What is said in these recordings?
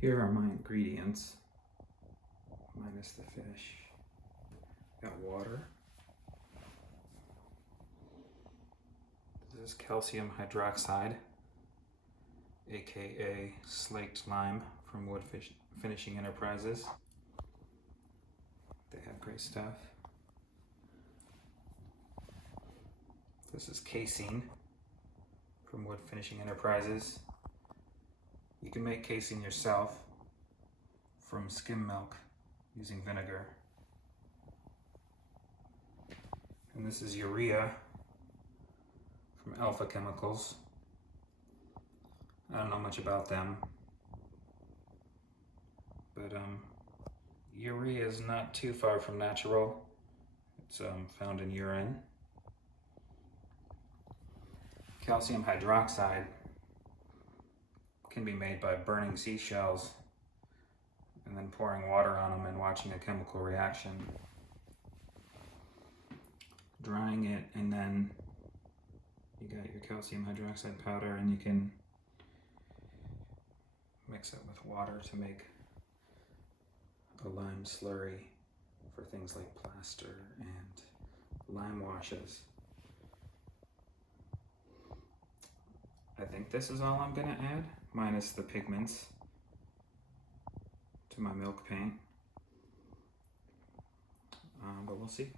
Here are my ingredients, minus the fish. Got water. This is calcium hydroxide, aka slaked lime from Wood Finishing Enterprises. They have great stuff. This is casein from Wood Finishing Enterprises. You can make casein yourself from skim milk using vinegar. And this is urea from Alpha Chemicals. I don't know much about them, but urea is not too far from natural. It's found in urine. Calcium hydroxide can be made by burning seashells and then pouring water on them and watching a chemical reaction. Drying it, and then you got your calcium hydroxide powder, and you can mix it with water to make a lime slurry for things like plaster and lime washes. I think this is all I'm gonna add, minus the pigments to my milk paint, but we'll see.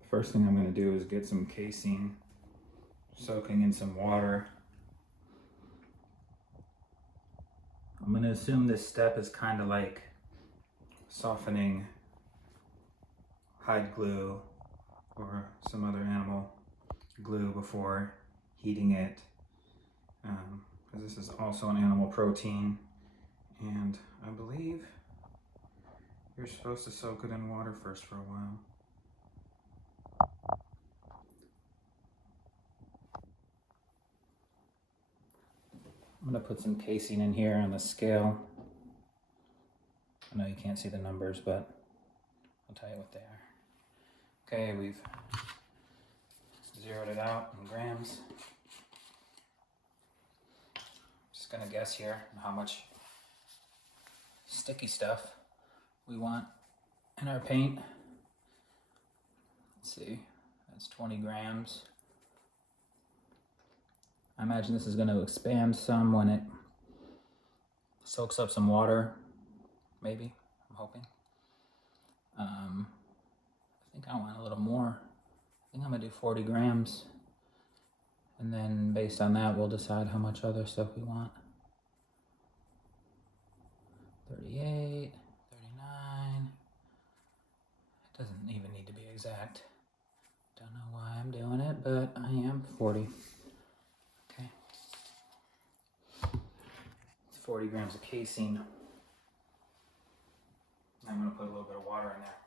The first thing I'm gonna do is get some casein soaking in some water. I'm gonna assume this step is kind of like softening hide glue or some other animal glue before heating it, because this is also an animal protein, and I believe you're supposed to soak it in water first for a while. I'm gonna put some casein in here on the scale. I know you can't see the numbers, but I'll tell you what they are. Okay, we've zeroed it out in grams. Just gonna guess here how much sticky stuff we want in our paint. Let's see, that's 20 grams. I imagine this is going to expand some when it soaks up some water, maybe, I'm hoping. I think I want a little more. I think I'm going to do 40 grams. And then based on that, we'll decide how much other stuff we want. 38, 39. It doesn't even need to be exact. Don't know why I'm doing it, but I am. 40. 40 grams of casein. I'm going to put a little bit of water in there.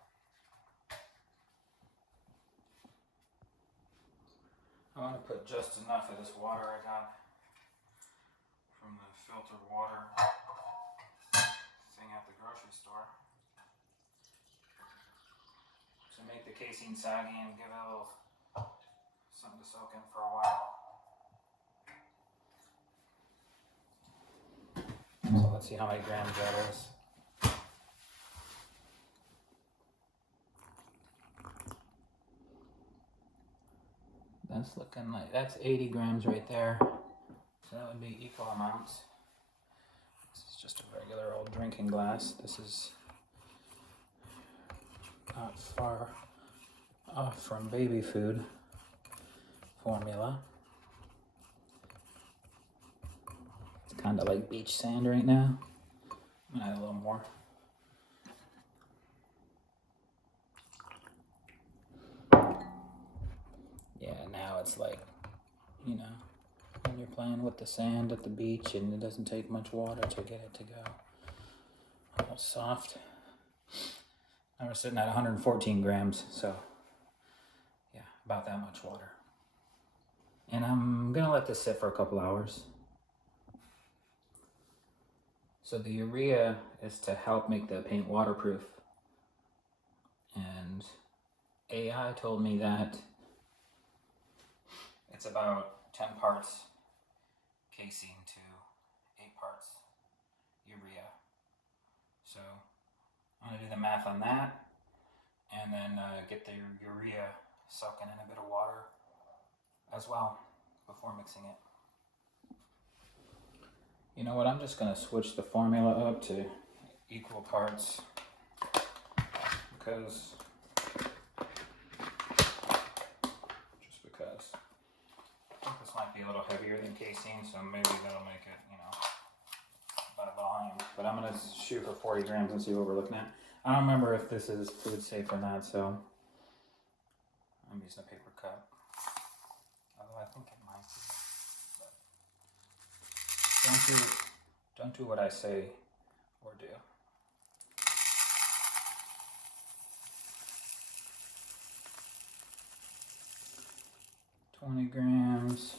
I want to put just enough of this water I got from the filtered water thing at the grocery store to make the casein soggy and give it a little something to soak in for a while. So let's see how many grams that is. That's looking like, that's 80 grams right there. So that would be equal amounts. This is just a regular old drinking glass. This is not far off from baby food formula. It's kind of like beach sand right now. I'm gonna add a little more. Yeah, now it's like, you know, when you're playing with the sand at the beach and it doesn't take much water to get it to go all soft. Now we're sitting at 114 grams, so yeah, about that much water. And I'm gonna let this sit for a couple hours. So the urea is to help make the paint waterproof. And AI told me that it's about 10 parts casein to 8 parts urea. So I'm going to do the math on that, and then get the urea soaking in a bit of water as well before mixing it. You know what, I'm just going to switch the formula up to equal parts because I think this might be a little heavier than casein, so maybe that'll make it, you know, by volume. But I'm going to shoot for 40 grams and see what we're looking at. I don't remember if this is food safe or not, so I'm using a paper cup. Although I think it might be. But don't do what I say or do. $20 grams.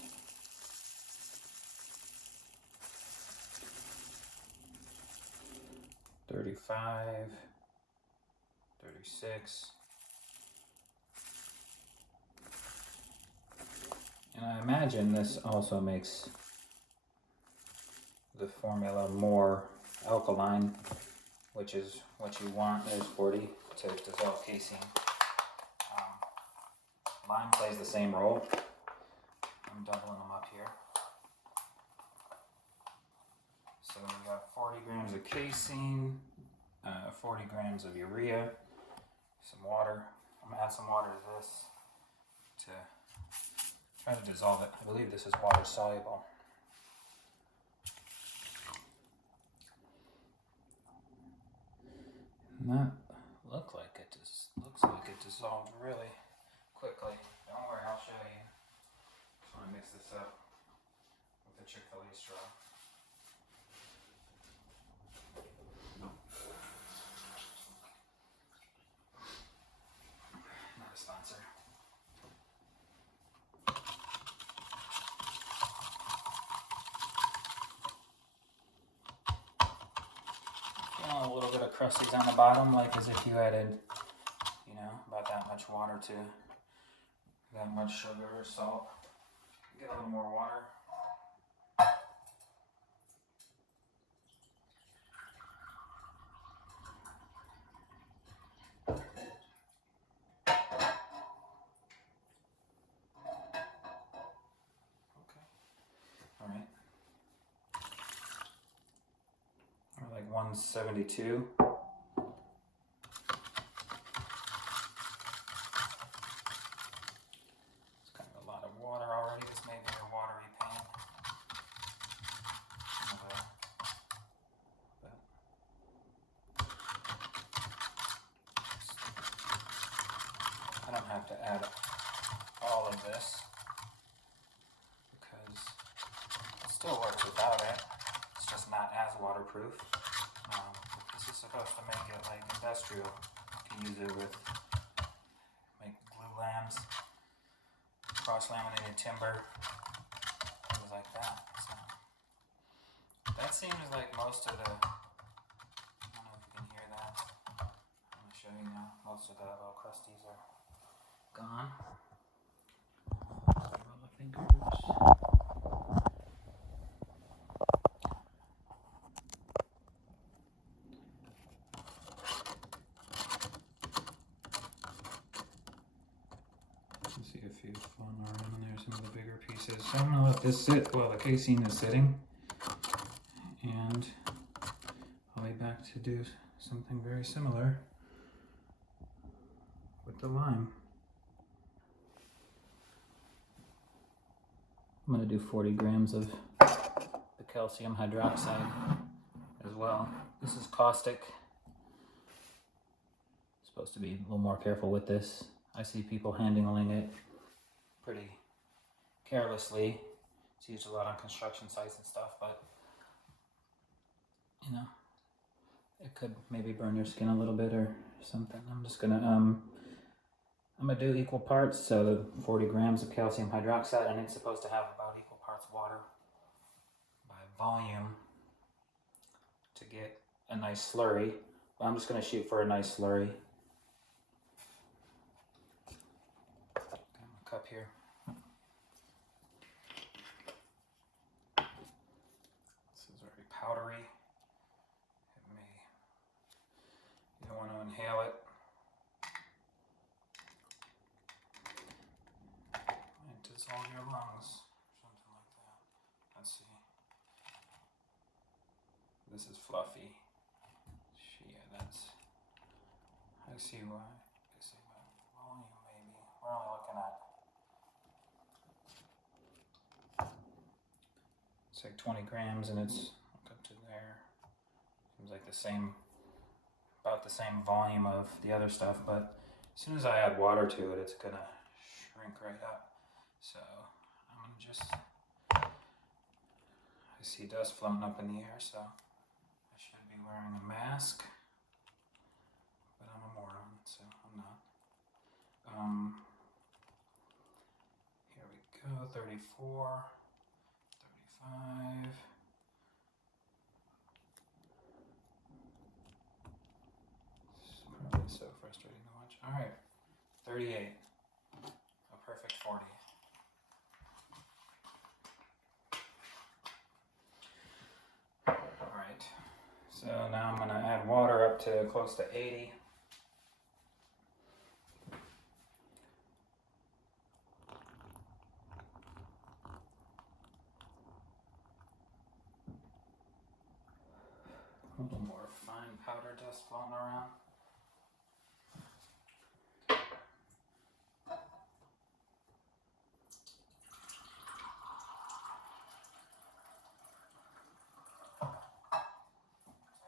$35, $36. And I imagine this also makes the formula more alkaline, which is what you want. There's 40 to dissolve casein. Lime plays the same role. I'm doubling them up here. So we got 40 grams of casein, 40 grams of urea, some water. I'm gonna add some water to this to try to dissolve it. I believe this is water soluble. And that looks like it dissolved really quickly. Don't worry, I'll show you. Just want to mix this up with the Chick-fil-A straw. Not a sponsor. A little bit of crusties on the bottom, like as if you added, you know, about that much water to that much sugar or salt. Get a little more water. Okay. All right. Or like 172. I don't have to add all of this because it still works without it. It's just not as waterproof. This is supposed to make it like industrial. You can use it with make glue lamps, cross-laminated timber, things like that. So that seems like most of the, I don't know if you can hear that. I'm going to show you now. Most of the little crusties are gone. Roll the fingers. You see a few falling around in there, some of the bigger pieces. So I'm going to let this sit while the casein is sitting. And I'll be back to do something very similar with the lime. I'm going to do 40 grams of the calcium hydroxide as well. This is caustic. Supposed to be a little more careful with this. I see people handling it pretty carelessly. It's used a lot on construction sites and stuff, but you know, it could maybe burn your skin a little bit or something. I'm just gonna I'm gonna do equal parts, so the 40 grams of calcium hydroxide, and it's supposed to have about equal parts water by volume to get a nice slurry. But I'm just gonna shoot for a nice slurry. Got my cup here. your lungs, something like that. Let's see. This is fluffy. Yeah, that's. I see why. I see why. Volume maybe. We're only looking at. It's like 20 grams, and it's up to there. Seems like the same, about the same volume of the other stuff, but as soon as I add water to it, it's gonna shrink right up. So I'm gonna just. I see dust floating up in the air, so I should be wearing a mask, but I'm a moron, so I'm not. Here we go, 34, 35. It's probably so frustrating to watch. All right, 38, a perfect 40. All right, so now I'm gonna add water up to close to 80. A little more fine powder dust floating around. I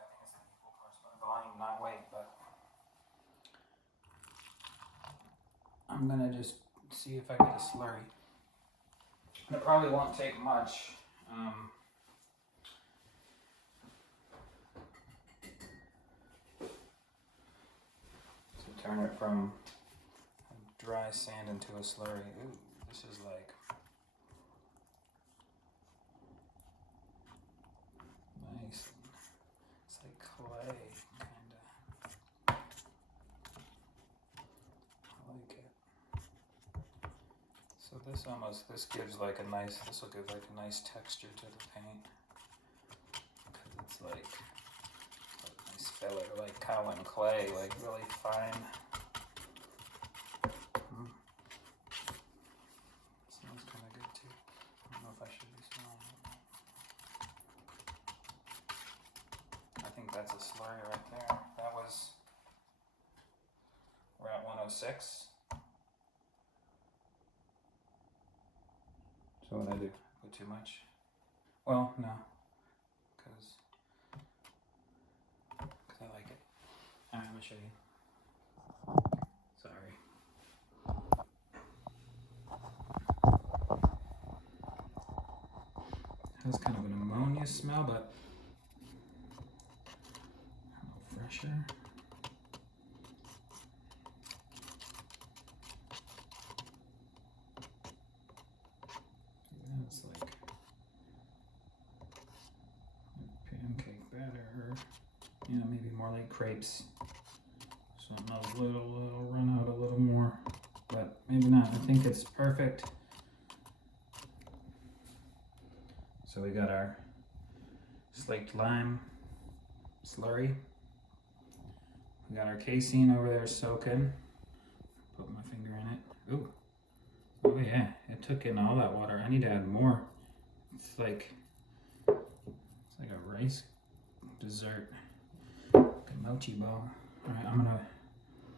think it's an equal corresponding volume, not weight, but I'm gonna just see if I get a slurry. It probably won't take much. To turn it from dry sand into a slurry. Ooh, this is like nice. It's like clay, kinda. I like it. So this gives like a nice, this will give like a nice texture to the paint. Because it's like a nice filler, like Colin clay, like really fine. Smells kind of good too. I don't know if I should be smelling it. I think that's a slurry right there. That was, we're at 106. So what I do? Put too much? Well, no, because I like it. All right, I'm gonna show you. Sorry. Has kind of an ammonia smell, but a little fresher. It's like pancake batter. Yeah, maybe more like crepes. Something a little run out a little more, but maybe not. I think it's perfect. So we got our slaked lime slurry. We got our casein over there soaking. Put my finger in it. Ooh. Oh yeah, it took in all that water. I need to add more. It's like a rice dessert, like a mochi ball. All right, I'm gonna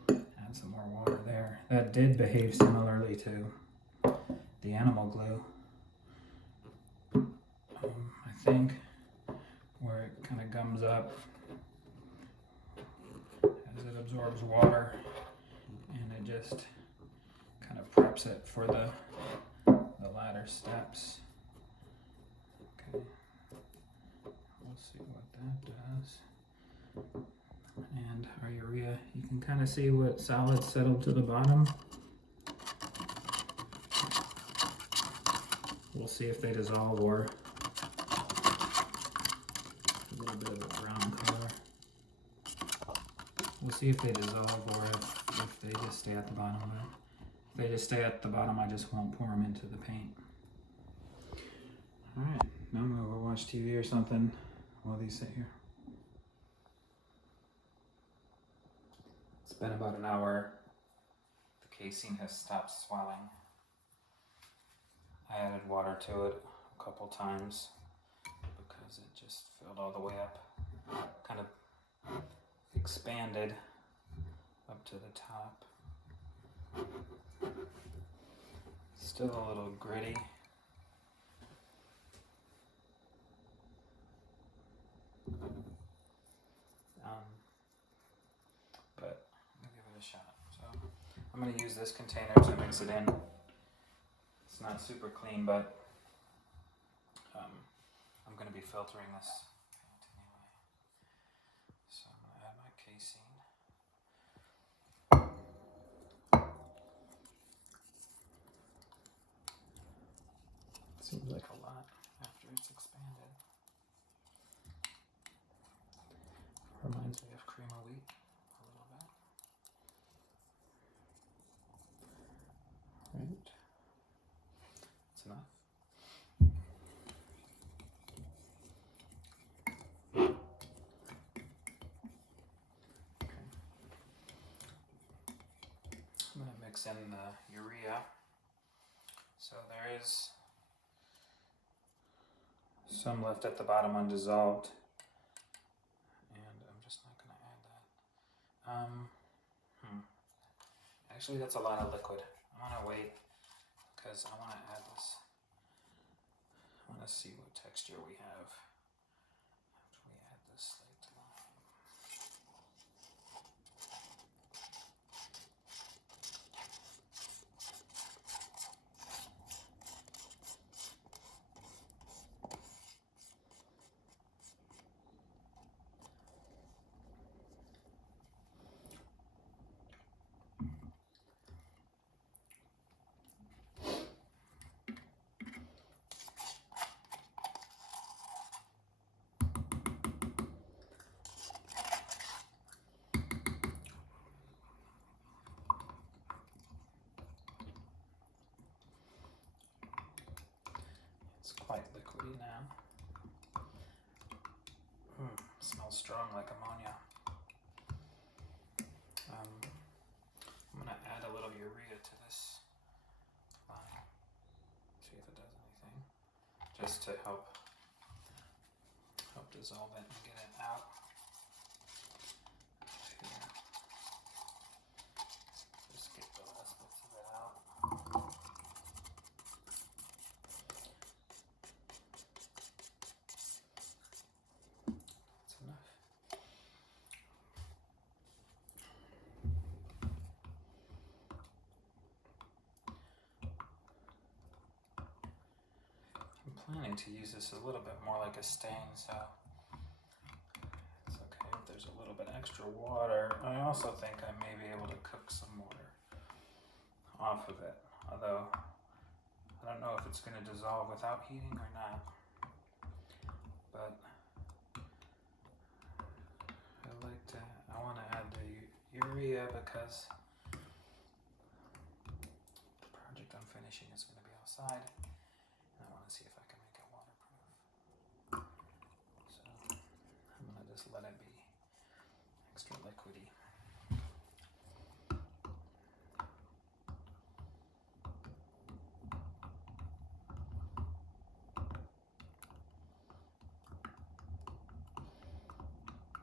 add some more water there. That did behave similarly to the animal glue. I think where it kind of gums up as it absorbs water, and it just kind of preps it for the latter steps. Okay, we'll see what that does. And our urea, you can kind of see what solids settled to the bottom. We'll see if they dissolve or a little bit of a brown color. We'll see if they dissolve or if they just stay at the bottom. If they just stay at the bottom, I just won't pour them into the paint. All right, now I'm gonna go watch TV or something while these sit here. It's been about an hour. The casein has stopped swelling. added water to it a couple times because it just filled all the way up. Kind of expanded up to the top. Still a little gritty. But I'm gonna give it a shot. So I'm gonna use this container to mix it in. It's not super clean, but I'm gonna be filtering this paint anyway. So I'm gonna add my casein. Seems like a lot after it's expanded. Reminds me of cream of wheat a little bit. Right. That's enough. Okay. I'm going to mix in the urea. So there is some left at the bottom undissolved. And I'm just not going to add that. Actually, that's a lot of liquid. I'm going to wait because I want to add this. I want to see what texture we have after we add this slate lime. It's quite liquidy now. Smells strong like ammonia. I'm going to add a little urea to this line. See if it does anything. Just to help dissolve it and get it out. Here. Just get the last bits of it out. That's enough. I'm planning to use this a little bit more like a stain, so it's okay if there's a little bit extra water. I also think I may be able to cook some water off of it, although I don't know if it's going to dissolve without heating or not. But I want to add the urea because the project I'm finishing is going to be outside. I want to see if I can make it waterproof. So I'm going to just let it be extra liquidy.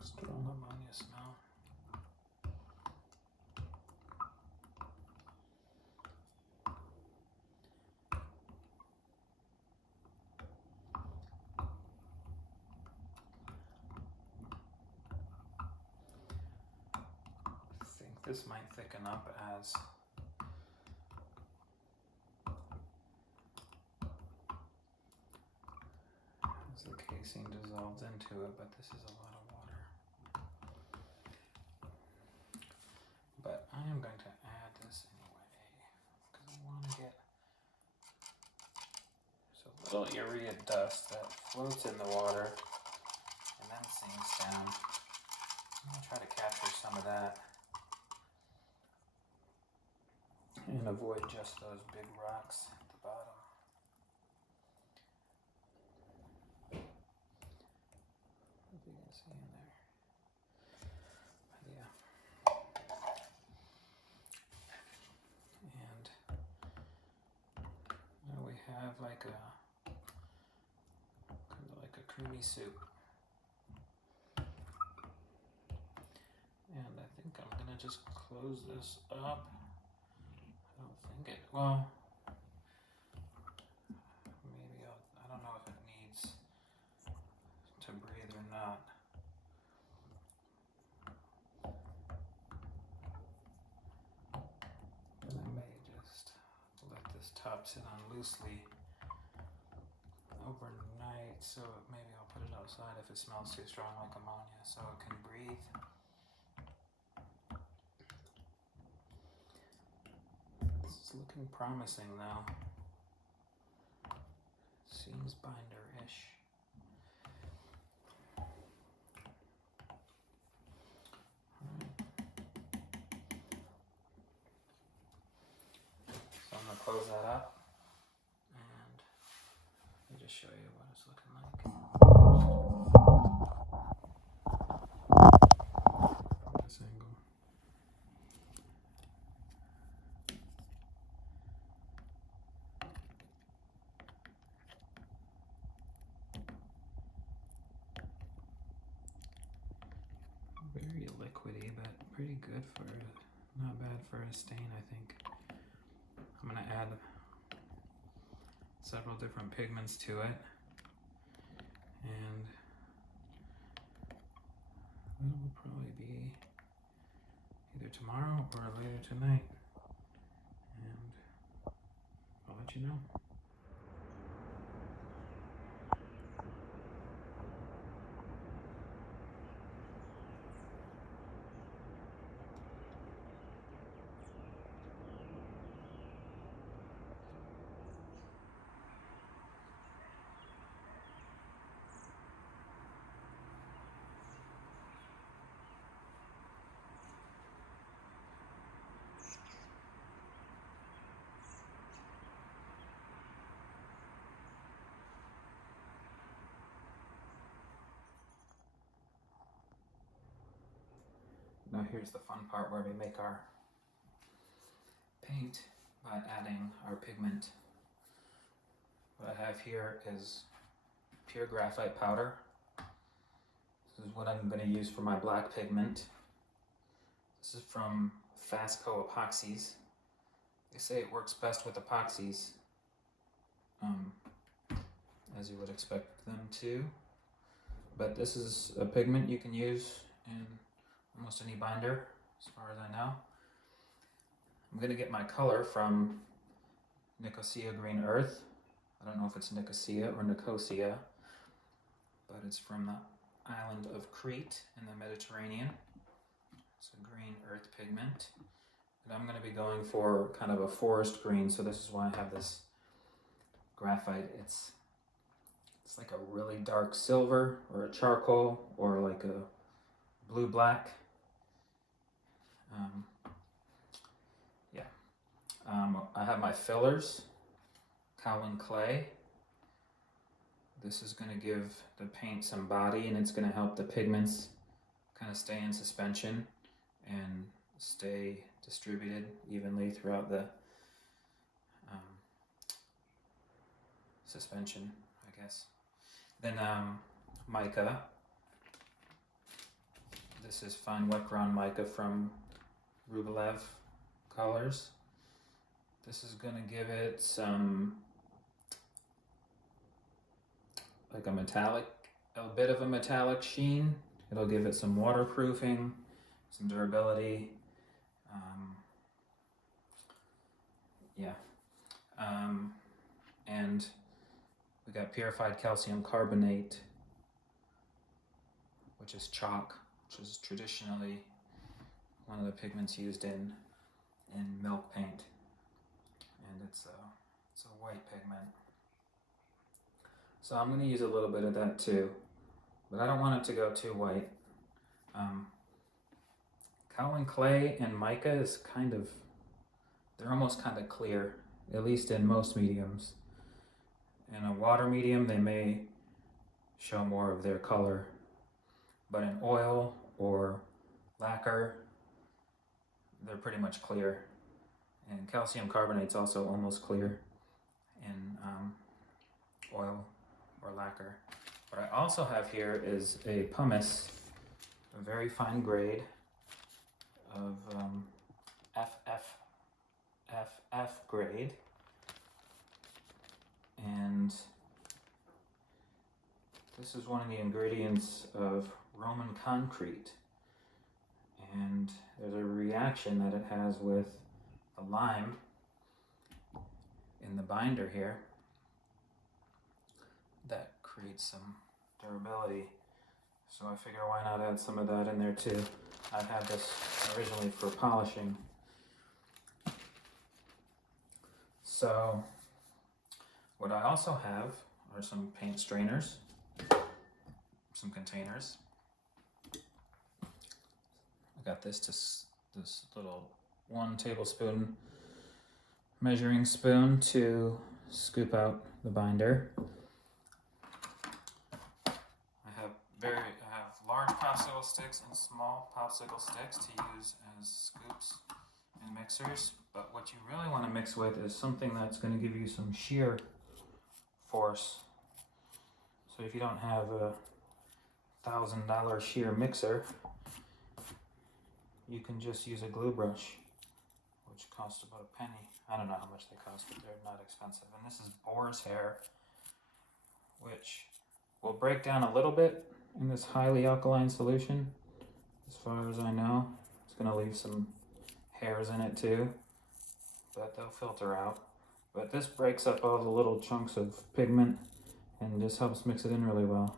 Strong ammonia smell. This might thicken up as the casein dissolves into it, but this is a lot of water. But I am going to add this anyway because I want to get a little urea dust that floats in the water and then sinks down. I'm going to try to capture some of that and avoid just those big rocks at the bottom. What do you guys see in there? But yeah. And now we have like a creamy soup. And I think I'm gonna just close this up. I don't think it, well, maybe I don't know if it needs to breathe or not. I may just let this top sit on loosely overnight, so maybe I'll put it outside if it smells too strong like ammonia, so it can breathe. This is looking promising though. Seems binder-ish. So I'm gonna close that up. Let me just show you what it's looking like. This angle. Very liquidy, but pretty good for not bad for a stain, I think. I'm gonna add several different pigments to it, and it will probably be either tomorrow or later tonight, and I'll let you know. Now here's the fun part where we make our paint by adding our pigment. What I have here is pure graphite powder. This is what I'm going to use for my black pigment. This is from Fastco epoxies. They say it works best with epoxies, as you would expect them to. But this is a pigment you can use in almost any binder, as far as I know. I'm going to get my color from Nicosia Green Earth. I don't know if it's Nicosia or Nicosia, but it's from the island of Crete in the Mediterranean. It's a green earth pigment. And I'm going to be going for kind of a forest green, so this is why I have this graphite. It's like a really dark silver or a charcoal or like a blue-black. I have my fillers, Casein clay. This is going to give the paint some body, and it's going to help the pigments kind of stay in suspension and stay distributed evenly throughout the suspension, I guess. Then mica. This is fine wet ground mica from Rublev Colors. This is going to give it some, like a bit of a metallic sheen. It'll give it some waterproofing, some durability. And we got purified calcium carbonate, which is chalk, which is traditionally one of the pigments used in milk paint. And it's a white pigment. So I'm going to use a little bit of that too, but I don't want it to go too white. Casein clay and mica is they're almost kind of clear, at least in most mediums. In a water medium, they may show more of their color, but in oil or lacquer, they're pretty much clear. And calcium carbonate's also almost clear in foil or lacquer. What I also have here is a pumice, a very fine grade of FF grade, and this is one of the ingredients of Roman concrete, and there's a reaction that it has with the lime in the binder here that creates some durability. So I figure why not add some of that in there too. I had this originally for polishing. So what I also have are some paint strainers, some containers. I got this little 1 tablespoon measuring spoon to scoop out the binder. I have large popsicle sticks and small popsicle sticks to use as scoops and mixers, but what you really want to mix with is something that's going to give you some shear force. So if you don't have a $1,000 shear mixer, you can just use a glue brush, which costs about a penny. I don't know how much they cost, but they're not expensive. And this is boar's hair, which will break down a little bit in this highly alkaline solution. As far as I know, it's going to leave some hairs in it too, but they'll filter out. But this breaks up all the little chunks of pigment and just helps mix it in really well.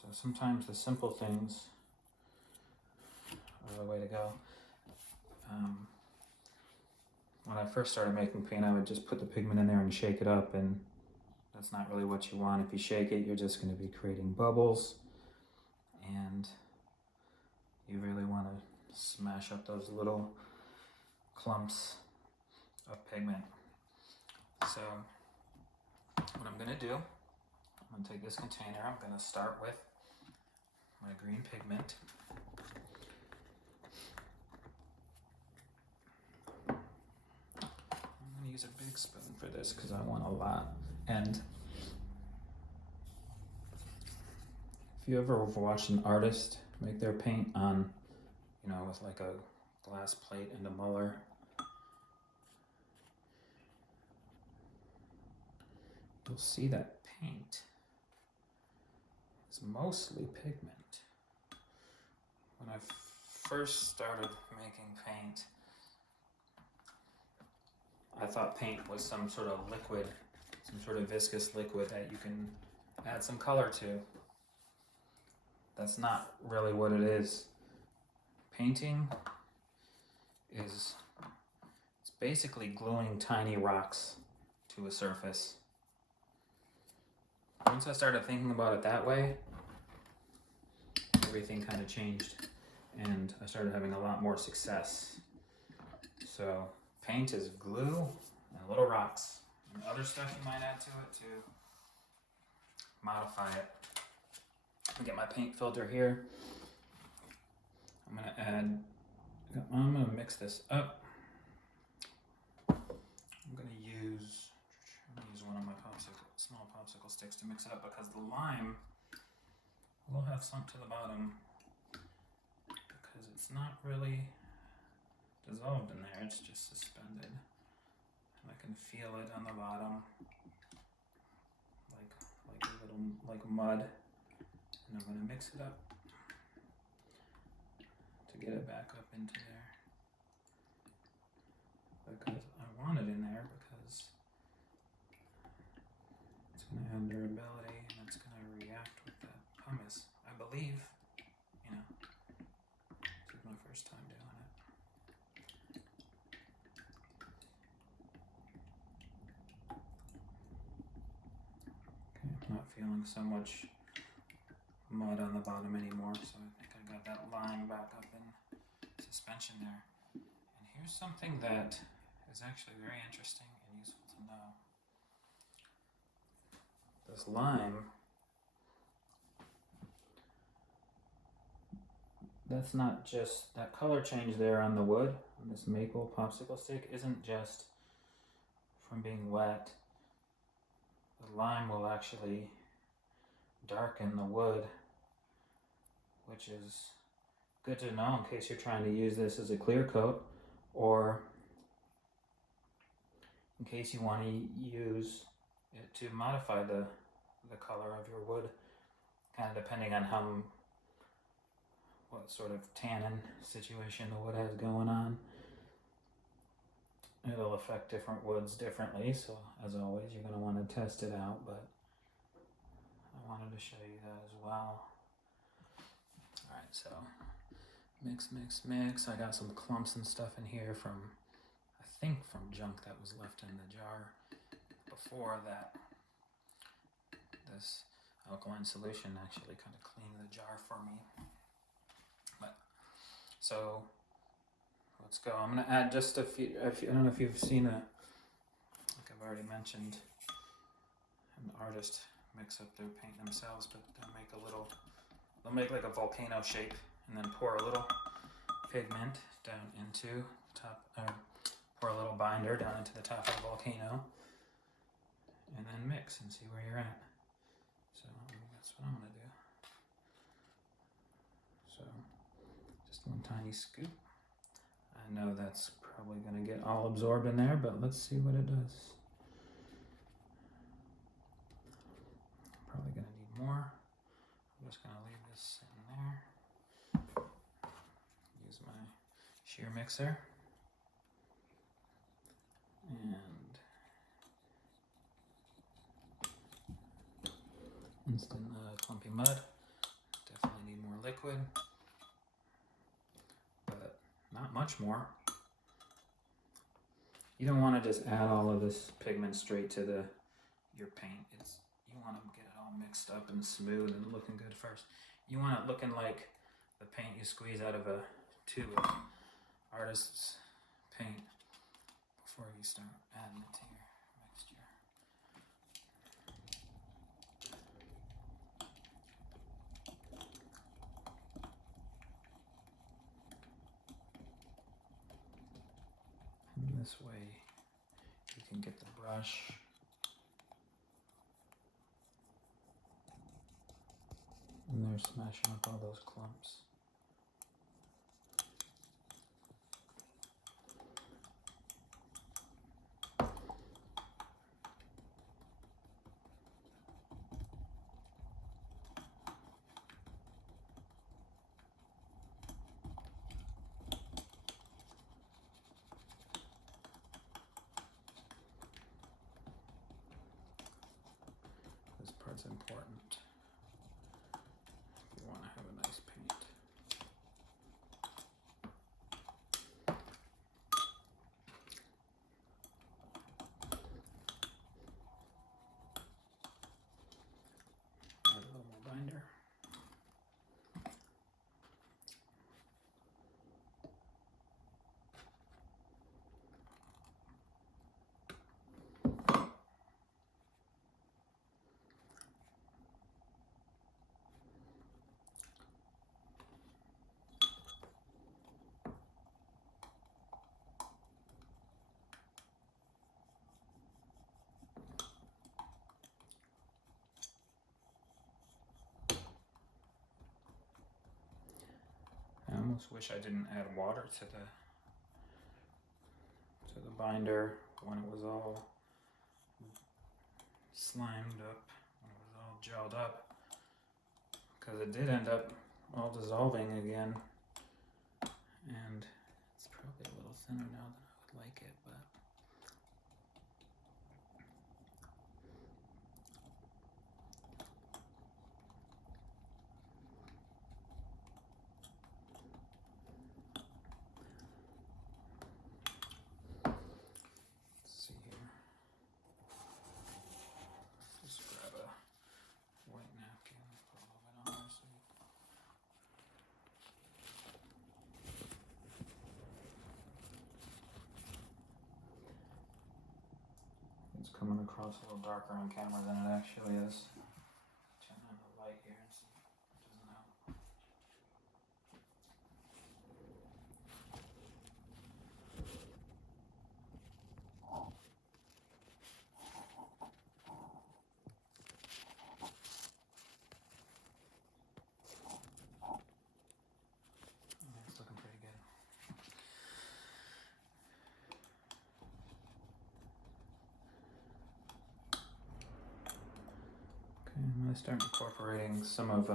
So sometimes the simple things are the way to go. When I first started making paint, I would just put the pigment in there and shake it up, and that's not really what you want. If you shake it, you're just going to be creating bubbles, and you really want to smash up those little clumps of pigment. So what I'm going to do, I'm going to take this container, I'm going to start with my green pigment. I'm going to use a big spoon for this because I want a lot. And if you ever watched an artist make their paint on, with like a glass plate and a muller, you'll see that paint is mostly pigment. When I first started making paint, I thought paint was some sort of liquid, some sort of viscous liquid that you can add some color to. That's not really what it is. Painting it's basically gluing tiny rocks to a surface. Once I started thinking about it that way, everything kind of changed, and I started having a lot more success. So paint is glue and little rocks and other stuff you might add to it to modify it. Let me get my paint filter here. I'm gonna mix this up. I'm gonna use one of my small popsicle sticks to mix it up, because the lime will have sunk to the bottom because it's not really dissolved in there, it's just suspended. And I can feel it on the bottom, like mud. And I'm gonna mix it up to get it back up into there, because I want it in there, because it's going to have durability and it's going to react with that pumice. I believe, this is my first time doing it. Okay, I'm not feeling so much mud on the bottom anymore, so I think I got that line back up in suspension there. And here's something that is actually very interesting and useful to know. This lime, that's not just, that color change there on the wood, on this maple popsicle stick, isn't just from being wet. The lime will actually darken the wood, which is good to know in case you're trying to use this as a clear coat, or in case you want to use it to modify the color of your wood, kind of depending on what sort of tannin situation the wood has going on. It'll affect different woods differently, so as always you're going to want to test it out, but I wanted to show you that as well. Alright, so mix, mix, mix. I got some clumps and stuff in here from, I think from junk that was left in the jar before that. This alkaline solution actually kind of cleaned the jar for me. But, so let's go. I'm going to add just a few, I don't know if you've seen like I've already mentioned, an artist mix up their paint themselves, but they'll make like a volcano shape and then pour a little pigment down into the top, or pour a little binder down into the top of the volcano, and then mix and see where you're at. So that's what I'm going to do. So just one tiny scoop. I know that's probably going to get all absorbed in there, but let's see what it does. Probably going to need more. I'm just going to leave this in there. Use my shear mixer. And instant clumpy mud. Definitely need more liquid, but not much more. You don't want to just add all of this pigment straight to your paint. You want to get it all mixed up and smooth and looking good first. You want it looking like the paint you squeeze out of a tube of artist's paint before you start adding it to your mixture. And this way you can get the brush and they're smashing up all those clumps. This part's important if you want to have a nice paint. Add a little more binder. I almost wish I didn't add water to the binder when it was all slimed up, when it was all gelled up, because it did end up all dissolving again, and it's probably a little thinner now than I would like it, but let's see here. Just grab a white napkin, put a little bit on there so it's coming across a little darker on camera than it actually is. Turn on the light here and see if it doesn't help. start incorporating some of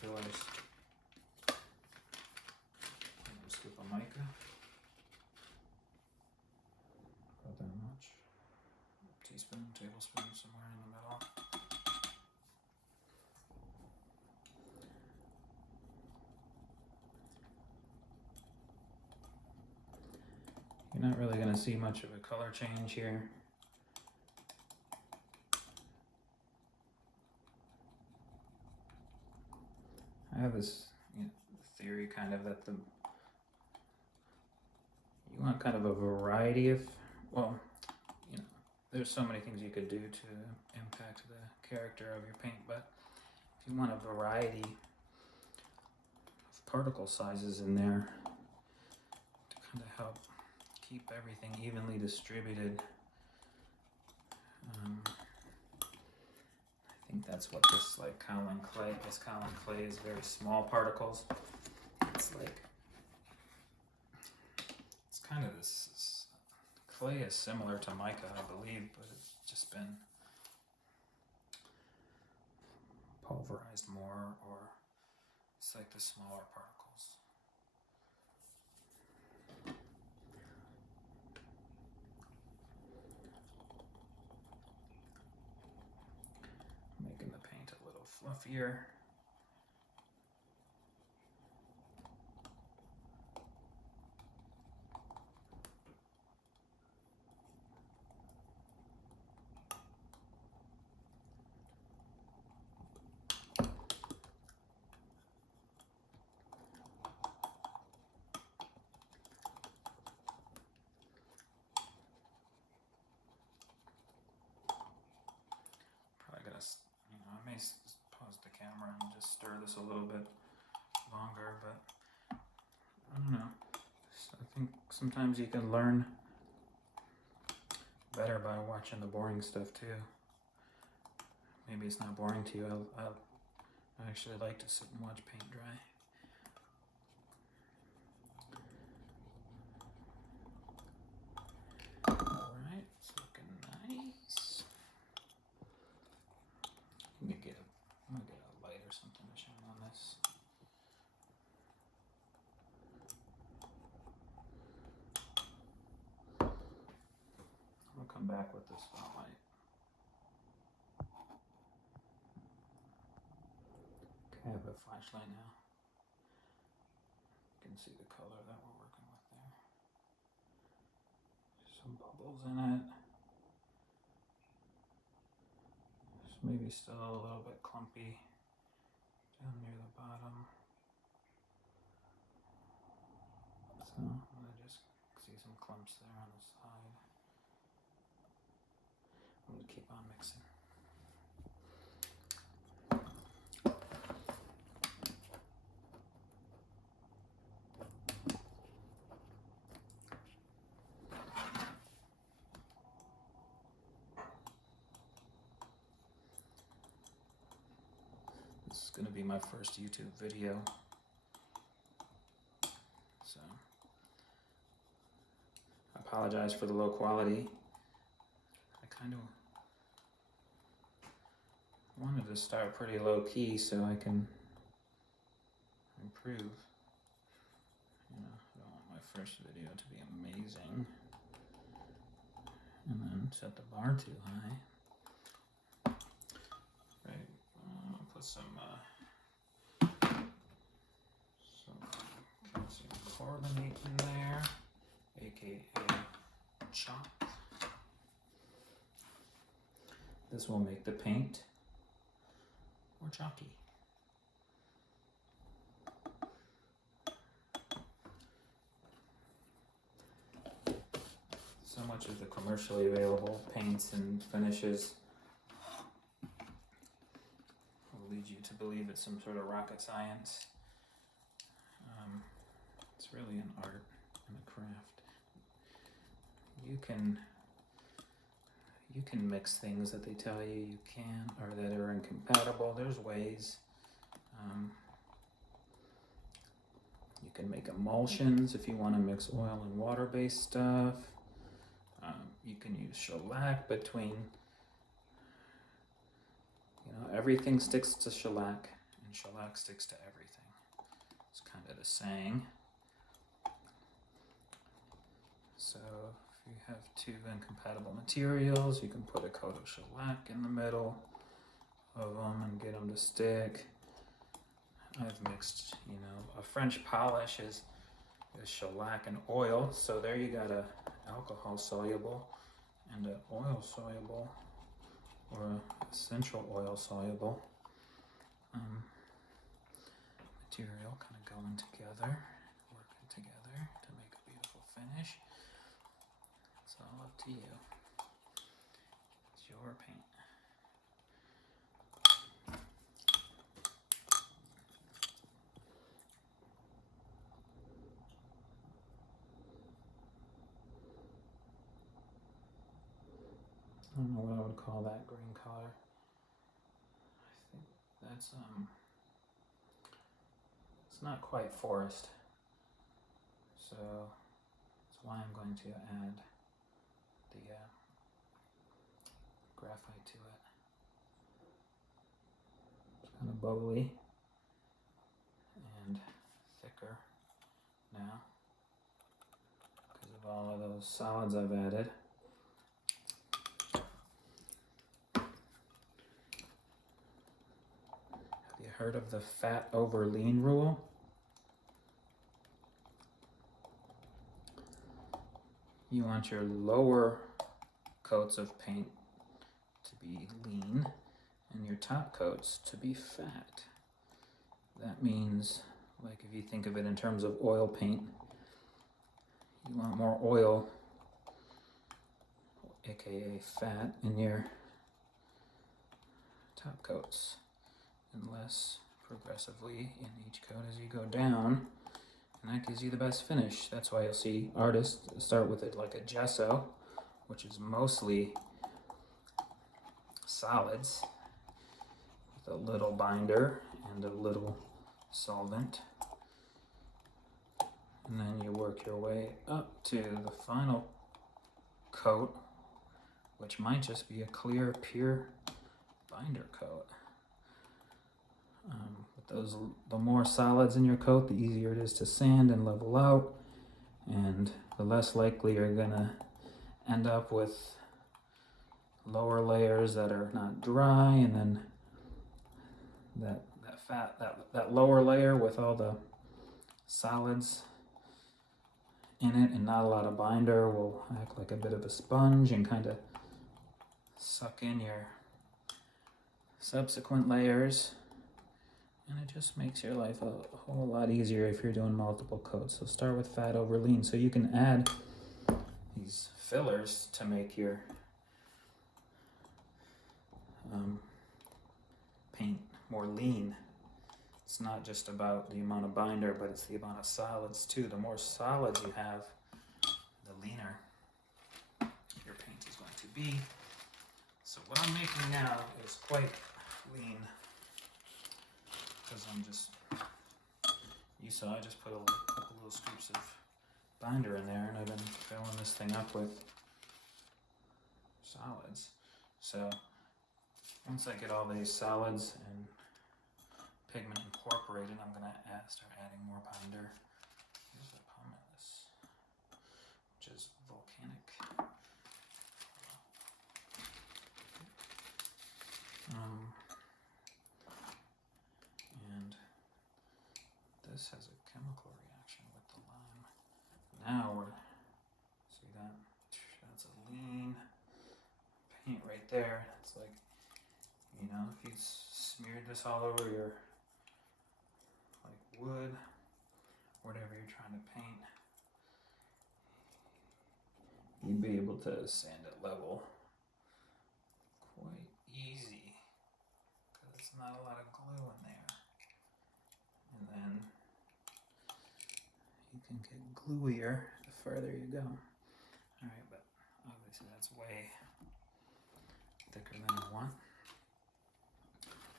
fillers. Scoop of mica. About that much. Teaspoon, tablespoon, somewhere in the middle. You're not really going to see much of a color change here. I have this theory kind of that you want kind of a variety of, well, there's so many things you could do to impact the character of your paint, but if you want a variety of particle sizes in there to kind of help keep everything evenly distributed, I think that's what this kaolin clay is very small particles. It's kind of this clay is similar to mica, I believe, but it's just been pulverized more, or it's like the smaller particles. Making the paint a little fluffier. I may pause the camera and just stir this a little bit longer, but I don't know. I think sometimes you can learn better by watching the boring stuff too. Maybe it's not boring to you. I actually like to sit and watch paint dry. Alright, it's looking nice. I'm gonna get a light or something to shine on this. I'm gonna come back with this spotlight. Okay, I have a flashlight now. You can see the color that we're working with there. Some bubbles in it. It's maybe still a little bit clumpy down near the bottom. So I just see some clumps there on the side. I'm going to keep on mixing. This is going to be my first YouTube video. So I apologize for the low quality. I kind of wanted to start pretty low key so I can improve. I don't want my first video to be amazing and then set the bar too high. Right, I'll put some calcium carbonate in there, aka chalk. This will make the paint more chalky. So much of the commercially available paints and finishes will lead you to believe it's some sort of rocket science. It's really an art and a craft. You can mix things that they tell you can't, or that are incompatible. There's ways. can make emulsions if you want to mix oil and water-based stuff. You can use shellac between, everything sticks to shellac, and shellac sticks to everything. It's kind of the saying. So if you have two incompatible materials, you can put a coat of shellac in the middle of them and get them to stick. I've mixed, a French polish is shellac and oil. So there you got a alcohol soluble and an oil soluble, or essential oil soluble material kind of going together, working together to make a beautiful finish. It's all up to you. It's your paint. I don't know what I would call that green color. I think that's it's not quite forest, so that's why I'm going to add the graphite to it. It's kind of bubbly and thicker now because of all of those solids I've added. Heard of the fat over lean rule? You want your lower coats of paint to be lean and your top coats to be fat. That means, like if you think of it in terms of oil paint, you want more oil, aka fat, in your top coats, and less progressively in each coat as you go down, and that gives you the best finish. That's why you'll see artists start with it like a gesso, which is mostly solids with a little binder and a little solvent, and then you work your way up to the final coat, which might just be a clear, pure binder coat. The more solids in your coat, the easier it is to sand and level out, and the less likely you're gonna end up with lower layers that are not dry, and then that lower layer with all the solids in it and not a lot of binder will act like a bit of a sponge and kind of suck in your subsequent layers. And it just makes your life a whole lot easier if you're doing multiple coats. So start with fat over lean. So you can add these fillers to make your paint more lean. It's not just about the amount of binder, but it's the amount of solids too. The more solids you have, the leaner your paint is going to be. So what I'm making now is quite lean, because you saw I just put a couple little scoops of binder in there, and I've been filling this thing up with solids. So once I get all these solids and pigment incorporated, I'm gonna start adding more binder. Here's the pumice, which is volcanic. And this has a chemical reaction with the lime. Now see that? That's a lean paint right there. It's like, if you smeared this all over your wood, whatever you're trying to paint, you'd be able to sand it level quite easy, because it's not a lot of glue in there. And then you can get gluier the further you go. Alright, but obviously that's way thicker than I want.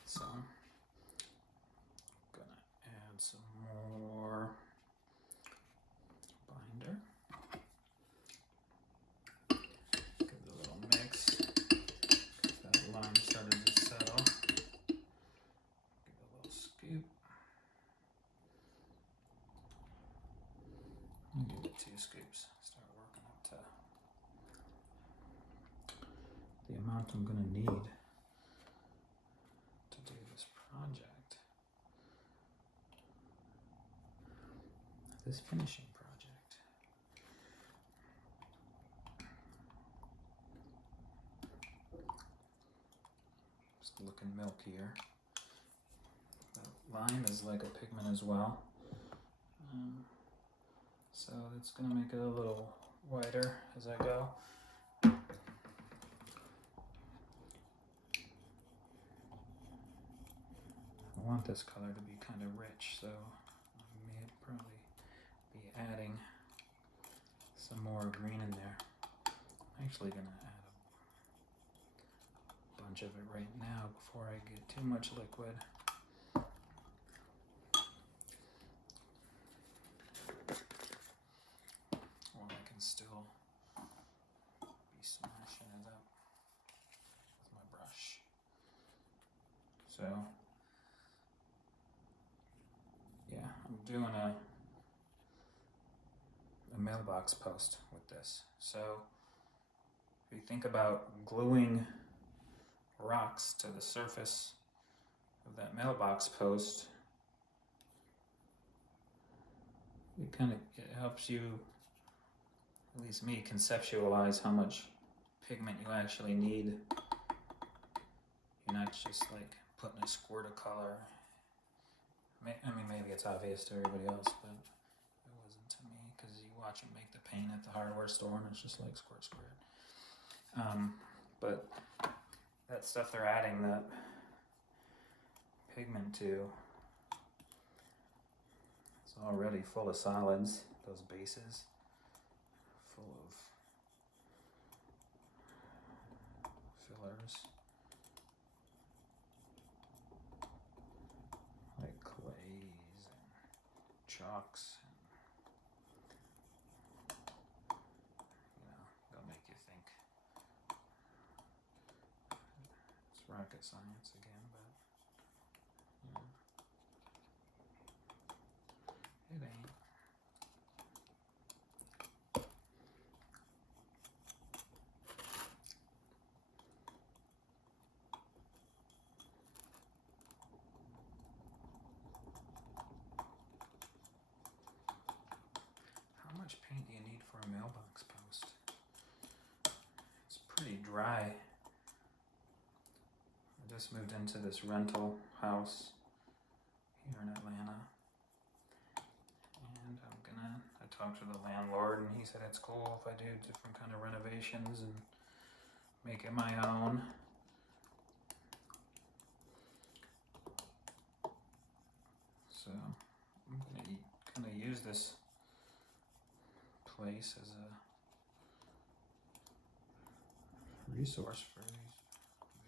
So I'm gonna add some more 2 scoops. Start working up to the amount I'm going to need to do this project. This finishing project. It's looking milkier. The lime is like a pigment as well. So it's going to make it a little whiter as I go. I want this color to be kind of rich, so I may probably be adding some more green in there. I'm actually going to add a bunch of it right now before I get too much liquid. While I can still be smashing it up with my brush. So yeah, I'm doing a mailbox post with this. So if you think about gluing rocks to the surface of that mailbox post, it helps you, at least me, conceptualize how much pigment you actually need. You're not just like putting a squirt of color. I mean, maybe it's obvious to everybody else, but it wasn't to me, because you watch them make the paint at the hardware store and it's just like squirt, squirt. But that stuff they're adding that pigment to, it's already full of solids, those bases, full of fillers. Like clays and chalks, and they'll make you think it's rocket science again, but it ain't. How much paint do you need for a mailbox post? It's pretty dry. I just moved into this rental house here in Atlanta. And I talked to the landlord and he said it's cool if I do different kind of renovations and make it my own. So I'm gonna kind of use this place as a resource for these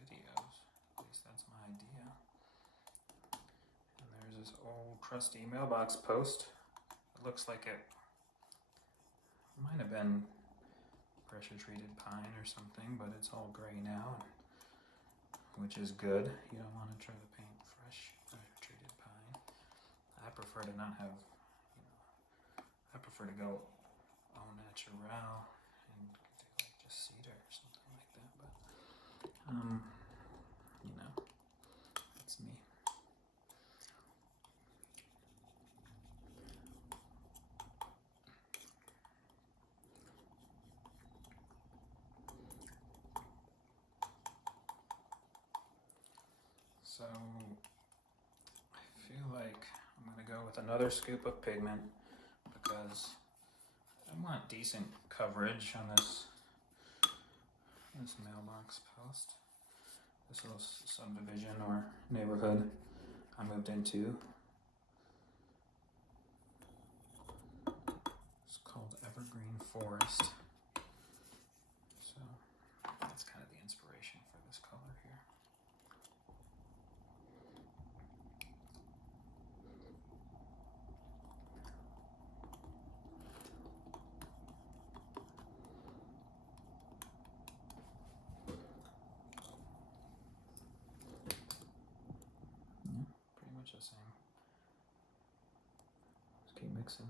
videos. At least that's my idea. And there's this old crusty mailbox post. It looks like it might have been pressure treated pine or something, but it's all gray now, which is good. You don't want to try to paint fresh pressure treated pine. I prefer to not have, I prefer to go au natural and do like just cedar or something like that, but that's me. So I feel like I'm gonna go with another scoop of pigment because I want decent coverage on this mailbox post, this little subdivision or neighborhood I moved into. It's called Evergreen Forest. So that's kind of the inspiration for this color here. The same. Just keep mixing.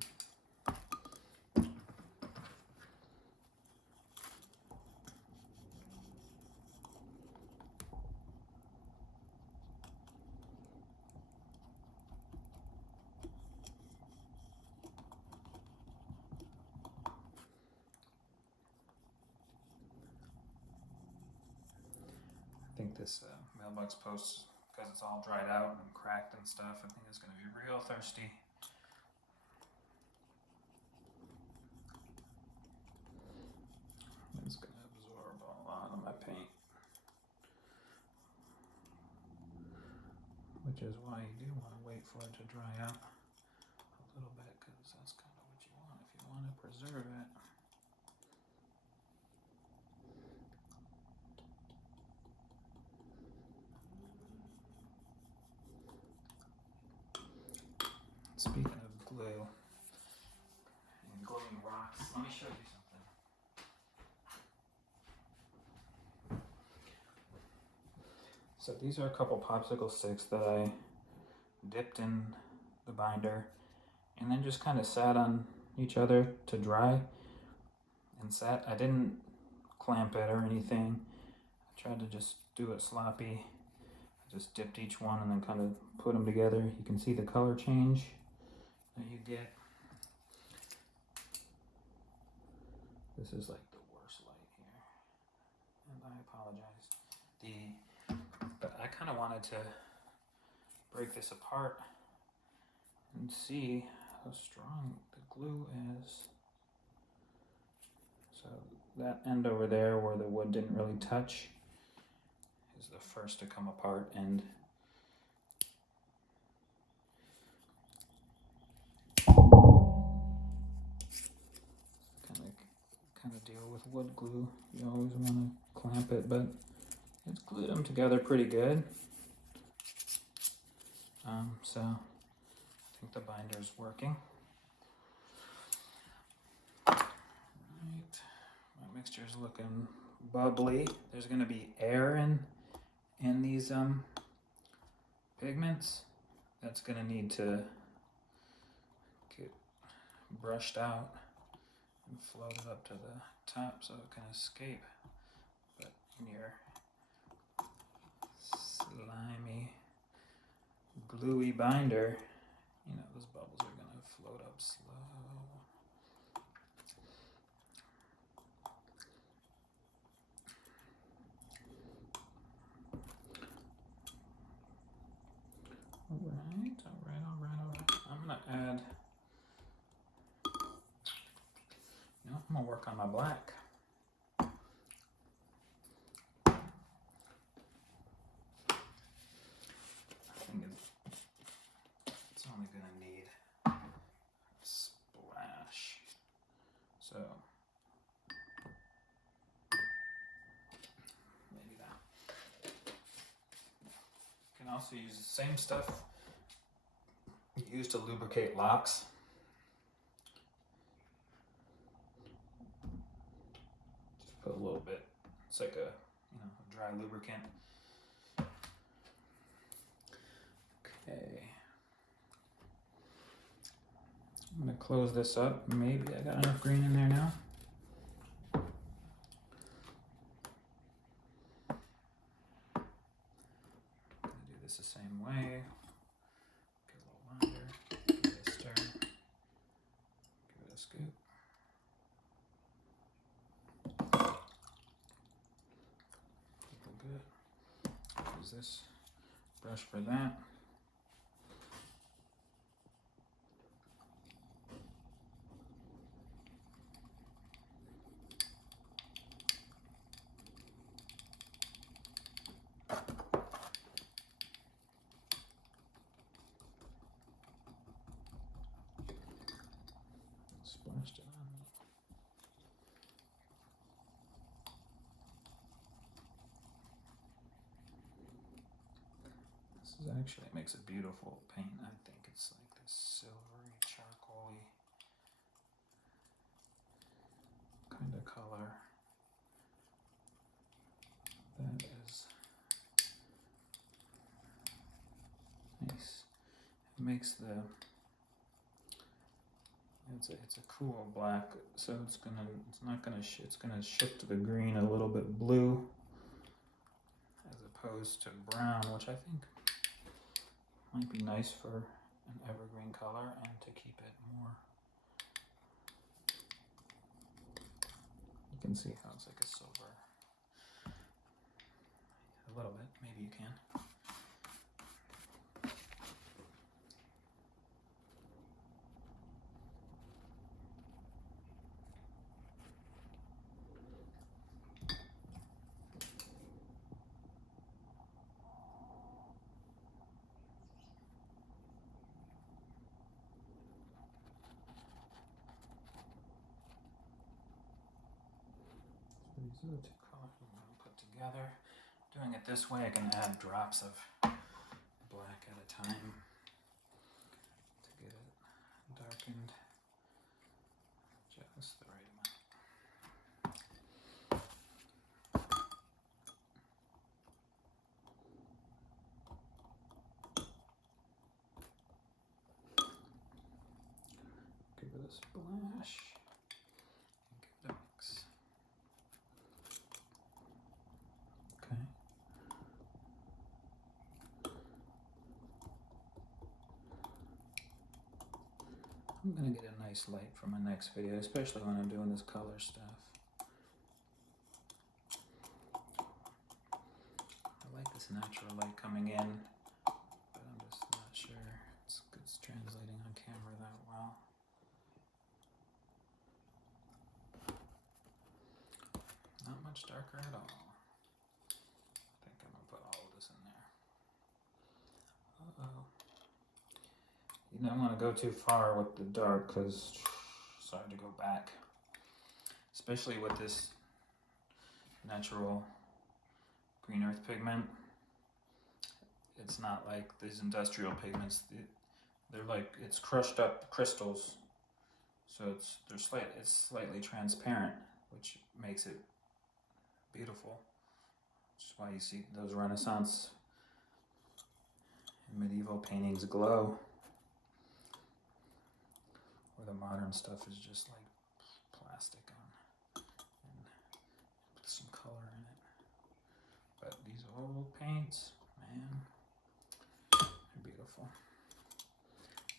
this mailbox post, because it's all dried out and cracked and stuff, I think it's going to be real thirsty. It's going to absorb a lot of my paint, which is why you do want to wait for it to dry out a little bit, because that's kind of what you want if you want to preserve it. Speaking of glue and gluing rocks, let me show you something. So these are a couple popsicle sticks that I dipped in the binder and then just kind of sat on each other to dry and sat. I didn't clamp it or anything. I tried to just do it sloppy. I just dipped each one and then kind of put them together. You can see the color change that you get. This is like the worst light here, and I apologize. But I kind of wanted to break this apart and see how strong the glue is. So that end over there where the wood didn't really touch is the first to come apart, and kind of deal with wood glue. You always want to clamp it, but it's glued them together pretty good. So I think the binder's working. Right, my mixture's looking bubbly. There's going to be air in these pigments. That's going to need to get brushed out and floated up to the top so it can escape. But in your slimy, gluey binder, you know, those bubbles are gonna float up slow. All right. I'm gonna add, I'm gonna work on my black. It's only gonna need a splash. So maybe that. You can also use the same stuff you use to lubricate locks. Just put a little bit. It's like a dry lubricant. Okay. I'm gonna close this up. Maybe I got enough green in there now. I'm gonna do this the same way. Get a little binder, give it a stir, give it a scoop. Looking good. Use this brush for that. Splashed it on. This is actually, it makes a beautiful paint. I think it's like this silvery, charcoaly kind of color. That is nice. It makes it's a cool black, so it's gonna shift the green a little bit blue as opposed to brown, which I think might be nice for an evergreen color and to keep it more. You can see how it's like a silver. A little bit, maybe you can. These are the two colors I'm going to put together. Doing it this way, I can add drops of black at a time to get it darkened just the right amount. Give it a splash. Give it a mix. Okay. I'm going to get a nice light for my next video, especially when I'm doing this color stuff. I like this natural light coming in, but I'm just not sure it's translating on camera that well. Not much darker at all. I think I'm going to put all of this in there. Uh-oh. You don't want to go too far with the dark because it's hard to go back. Especially with this natural green earth pigment. It's not like these industrial pigments. They're like, it's crushed up crystals. So it's slightly transparent, which makes it beautiful. Which is why you see those Renaissance and medieval paintings glow. Or the modern stuff is just like plastic on and put some color in it. But these old paints, man, they're beautiful.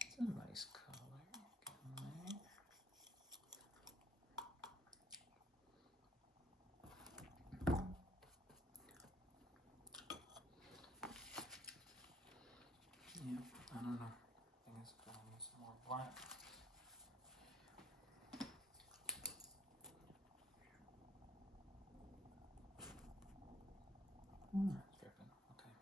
It's a nice color. Okay. Yeah, I don't know. I think it's gonna need some more black. It's dripping. Okay.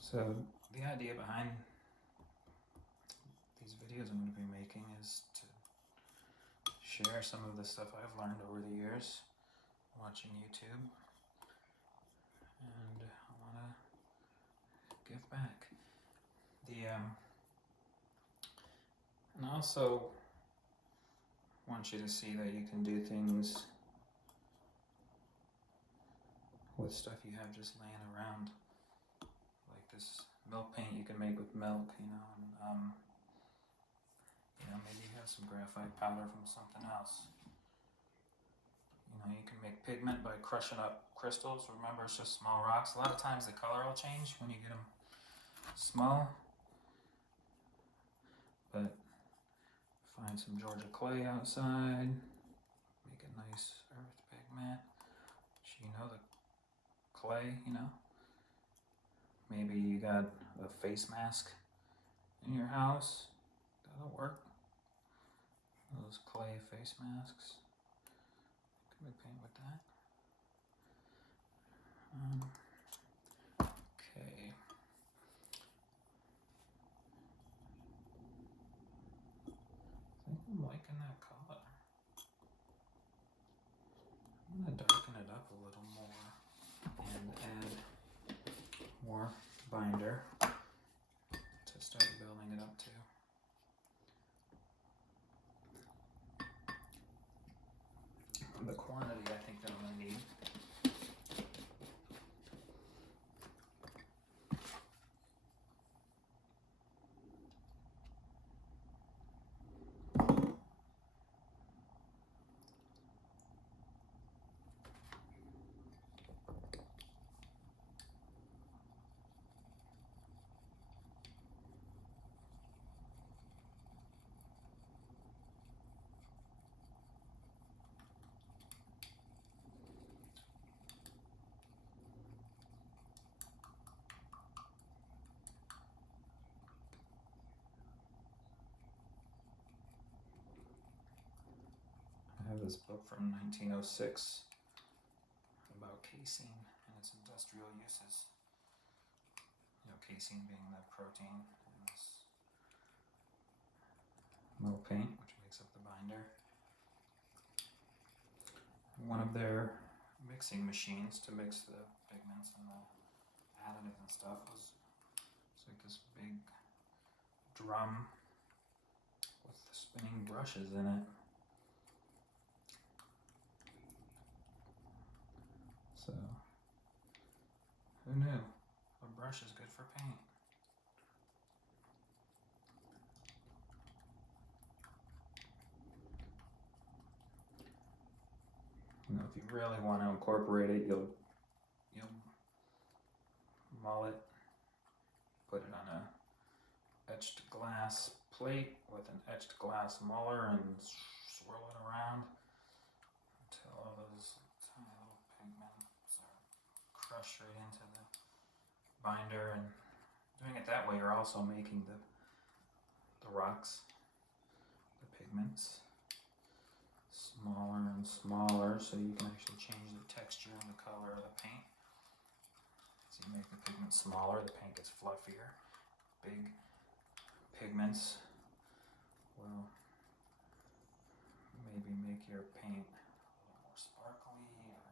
So the idea behind these videos I'm going to be making is to share some of the stuff I've learned over the years watching YouTube, and I want to give back. And I also want you to see that you can do things with stuff you have just laying around, like this milk paint you can make with milk, and maybe you have some graphite powder from something else. You can make pigment by crushing up crystals. Remember, it's just small rocks. A lot of times the color will change when you get them small, but find some Georgia clay outside, make a nice earth pigment. The clay, maybe you got a face mask in your house, that'll work. Those clay face masks, can we paint with that? Okay. I think I'm liking that color. I'm going to darken it up a little more and add more binder to start building it up too. The quantity I think that I'm going to need. this book from 1906 about casein and its industrial uses. You know, casein being the protein in this mill paint, which makes up the binder. One of their mixing machines to mix the pigments and the additives and stuff was like this big drum with the spinning brushes in it. So, who knew? A brush is good for paint. You know, if you really want to incorporate it, you'll mull it, put it on a etched glass plate with an etched glass muller and swirl it around until all those tiny little pigments are crushed right into the binder. And doing it that way, you're also making the rocks, the pigments, smaller and smaller, so you can actually change the texture and the color of the paint. As you make the pigment smaller, the paint gets fluffier. Big pigments will maybe make your paint a little more sparkly, or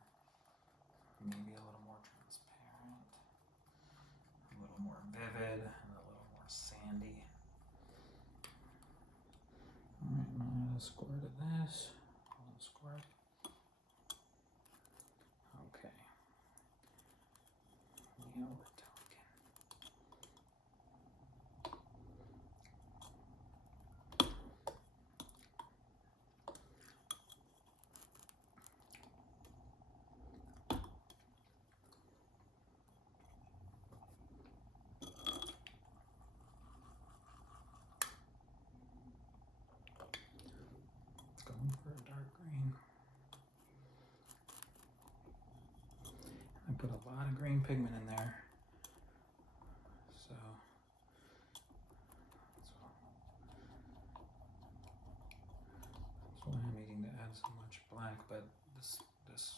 maybe a little more transparent, a little more vivid, and a little more sandy. Alright, now I'll add a squirt of this. One squirt. Okay. Neil Republican. Going for a dark green. I put a lot of green pigment in there, so that's why I'm needing to add so much black. But this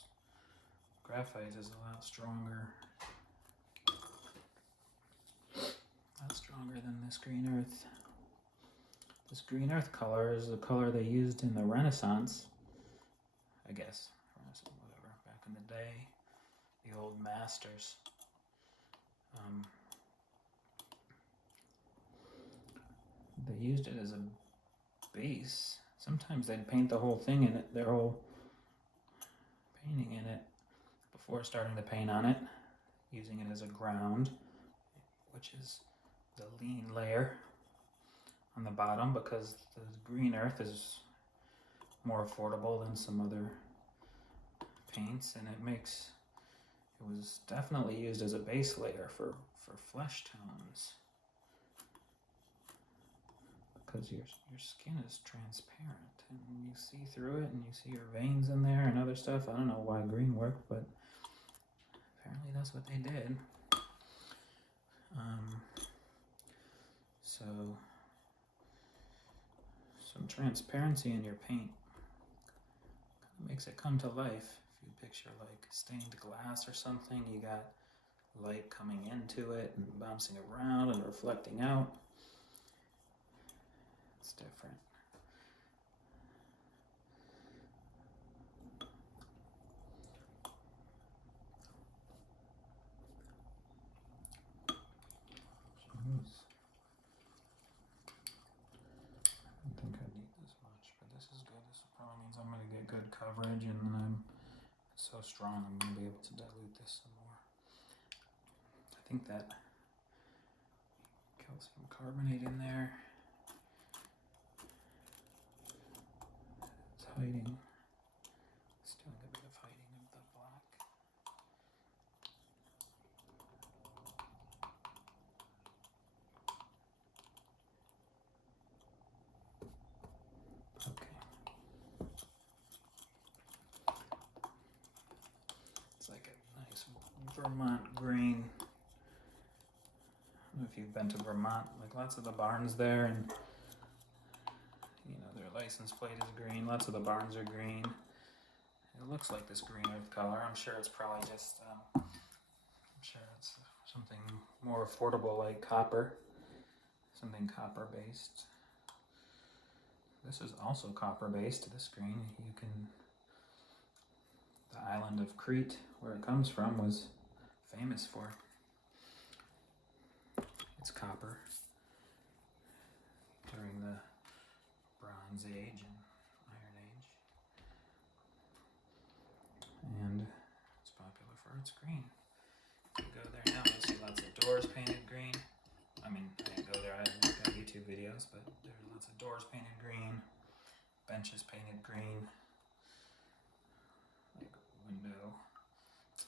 graphite is a lot stronger than this green earth. This green earth color is the color they used in the Renaissance, I guess, whatever, back in the day, the old masters. They used it as a base. Sometimes they'd paint the whole thing in it, their whole painting in it, before starting to paint on it, using it as a ground, which is the lean layer on the bottom, because the green earth is more affordable than some other paints, and it was definitely used as a base layer for flesh tones, because your skin is transparent and you see through it and you see your veins in there and other stuff. I don't know why green worked, but apparently that's what they did. So some transparency in your paint kind of makes it come to life. If you picture like stained glass or something, you got light coming into it and bouncing around and reflecting out. It's different. Jeez. I don't think I need this much, but this is good. This probably means I'm going to get good coverage, and then it's so strong I'm going to be able to dilute this some more. I think that calcium carbonate in there, it's doing a bit of hiding of the black. Okay. It's like a nice Vermont green. I don't know if you've been to Vermont, like lots of the barns there, and you know, their license plate is green, lots of the barns are green. It looks like this green earth color. I'm sure it's probably just, I'm sure it's something more affordable like copper. Something copper based. This is also copper based, this green. You can, the island of Crete, where it comes from, was famous for its copper during the Bronze Age and Iron Age. And it's popular for its green. You go there now, you'll see lots of doors painted green. I mean, I didn't go there, I looked at YouTube videos, but there are lots of doors painted green, benches painted green, like window,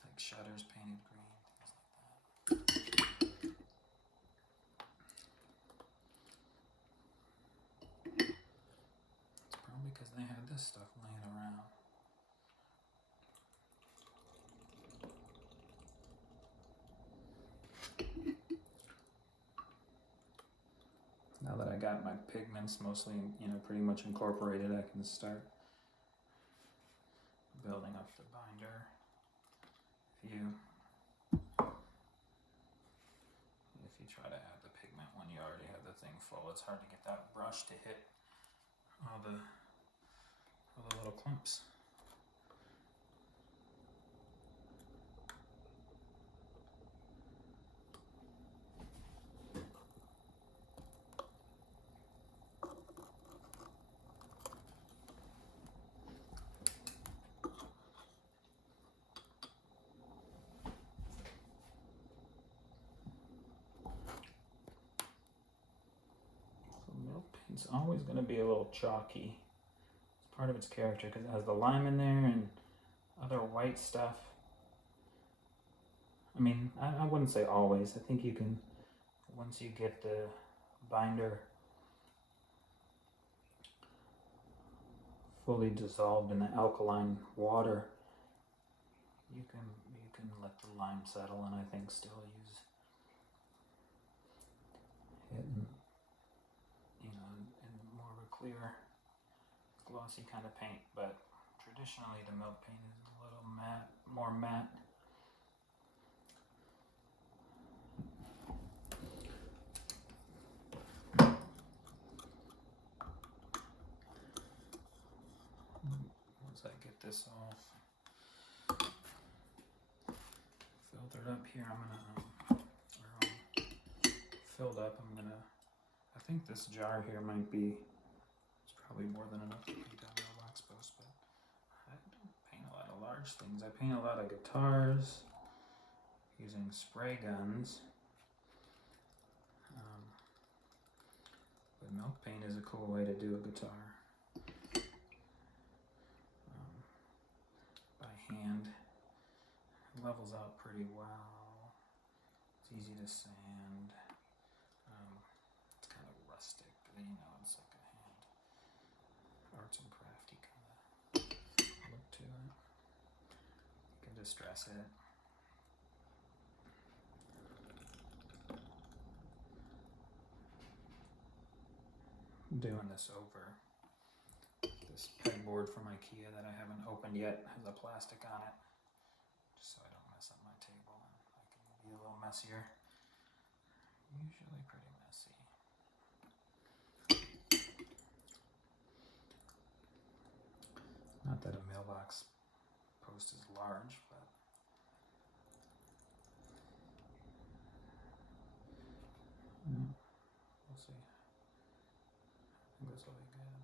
like shutters painted green, things like that. It's probably because they had this stuff laying around. Now that I got my pigments mostly, pretty much incorporated, I can start building up the binder. If you try to add the pigment when you already have the thing full, it's hard to get that brush to hit all the little clumps. It's always going to be a little chalky. It's part of its character because it has the lime in there and other white stuff. I mean, I wouldn't say always. I think you can, once you get the binder fully dissolved in the alkaline water, you can let the lime settle and I think still use it in more of a clear, glossy kind of paint, but traditionally the milk paint is a little matte, more matte. Once I get this all filtered up here, filled up, I think this jar here might be, it's probably more than enough to paint on the mailbox post, but I don't paint a lot of large things. I paint a lot of guitars using spray guns. But milk paint is a cool way to do a guitar. By hand. It levels out pretty well. It's easy to sand. It's kind of rustic, but it's like a hand arts and crafty kind of look to it. You can distress it. I'm doing this over this pegboard from IKEA that I haven't opened yet. Has a plastic on it, just so I don't mess up my table and I can be a little messier. Usually pretty messy. Not that a mailbox post is large, but we'll see. I think this will be good.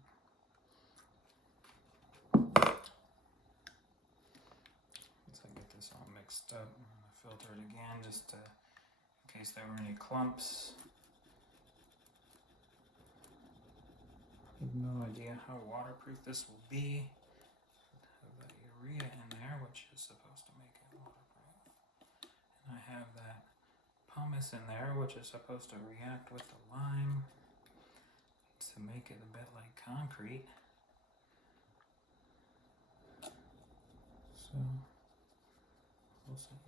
Once I get this all mixed up, I'm going to filter it again just in case there were any clumps. I have no idea how waterproof this will be. I have that urea in there, which is supposed to make it waterproof. And I have that pumice in there, which is supposed to react with the lime to make it a bit like concrete. So, we'll see.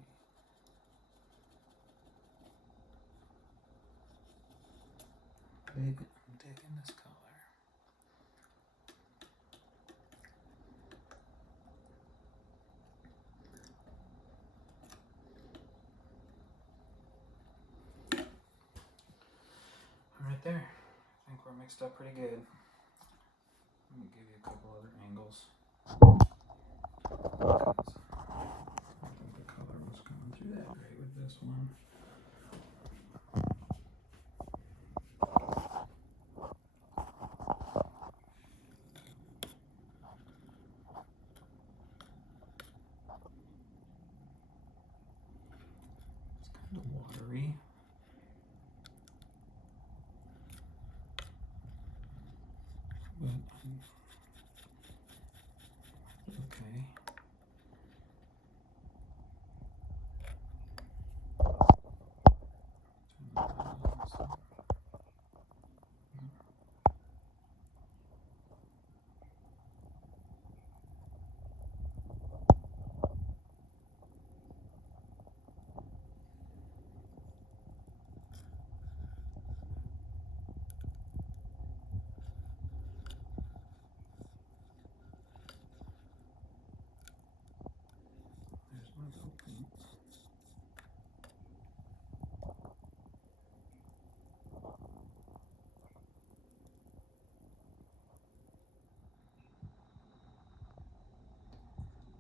I'm digging this color. mixed up pretty good. Let me give you a couple other angles. I think the color was coming through that great with this one. It's kind of watery. But okay. There's one's open.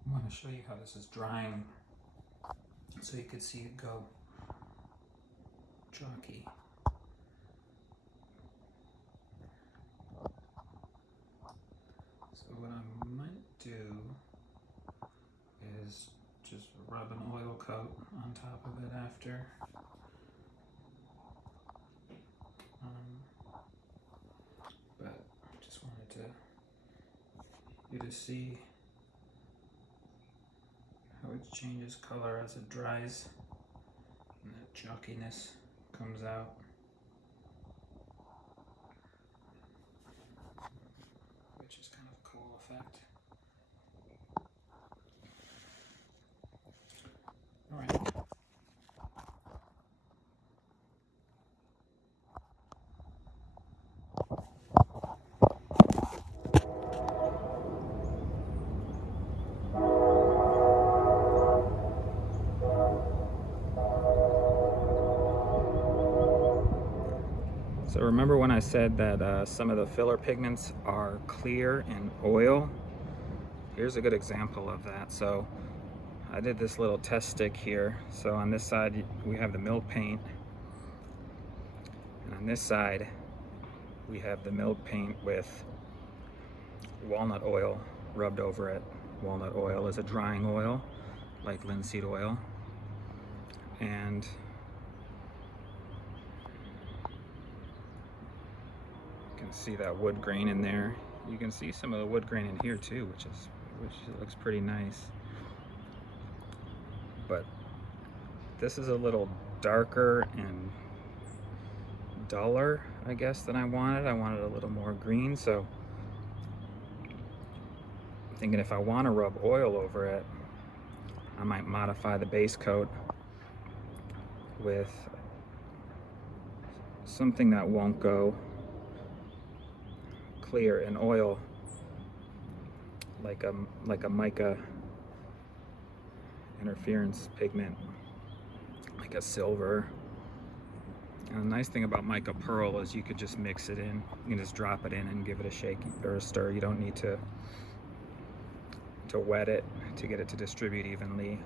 I want to show you how this is drying so you could see it go chalky. So what I might do is just rub an oil coat on top of it after. But just wanted you to see how it changes color as it dries and that chalkiness comes out. Which is kind of a cool effect. All right. So remember when I said that some of the filler pigments are clear in oil? Here's a good example of that. So I did this little test stick here. So on this side we have the milk paint, and on this side we have the milk paint with walnut oil rubbed over it. Walnut oil is a drying oil like linseed oil, and you can see that wood grain in there. You can see some of the wood grain in here too, which looks pretty nice. But this is a little darker and duller, I guess, than I wanted. I wanted a little more green, so I'm thinking if I want to rub oil over it, I might modify the base coat with something that won't go clear in oil, like a mica interference pigment, like a silver. And the nice thing about mica pearl is you could just mix it in. You can just drop it in and give it a shake or a stir. You don't need to wet it to get it to distribute evenly.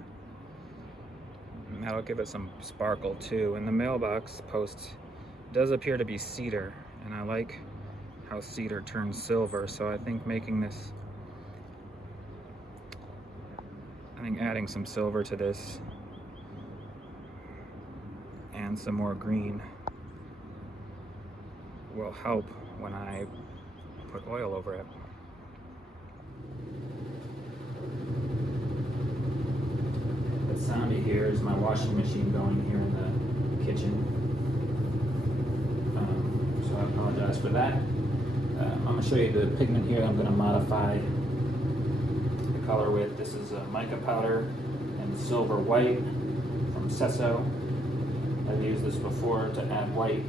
And that'll give it some sparkle too. And the mailbox post does appear to be cedar, and I like how cedar turns silver, so I think adding some silver to this and some more green will help when I put oil over it. The sound you hear is my washing machine going here in the kitchen, so I apologize for that. I'm going to show you the pigment here I'm going to modify the color with. This is mica powder and silver white from Cesso. I've used this before to add white.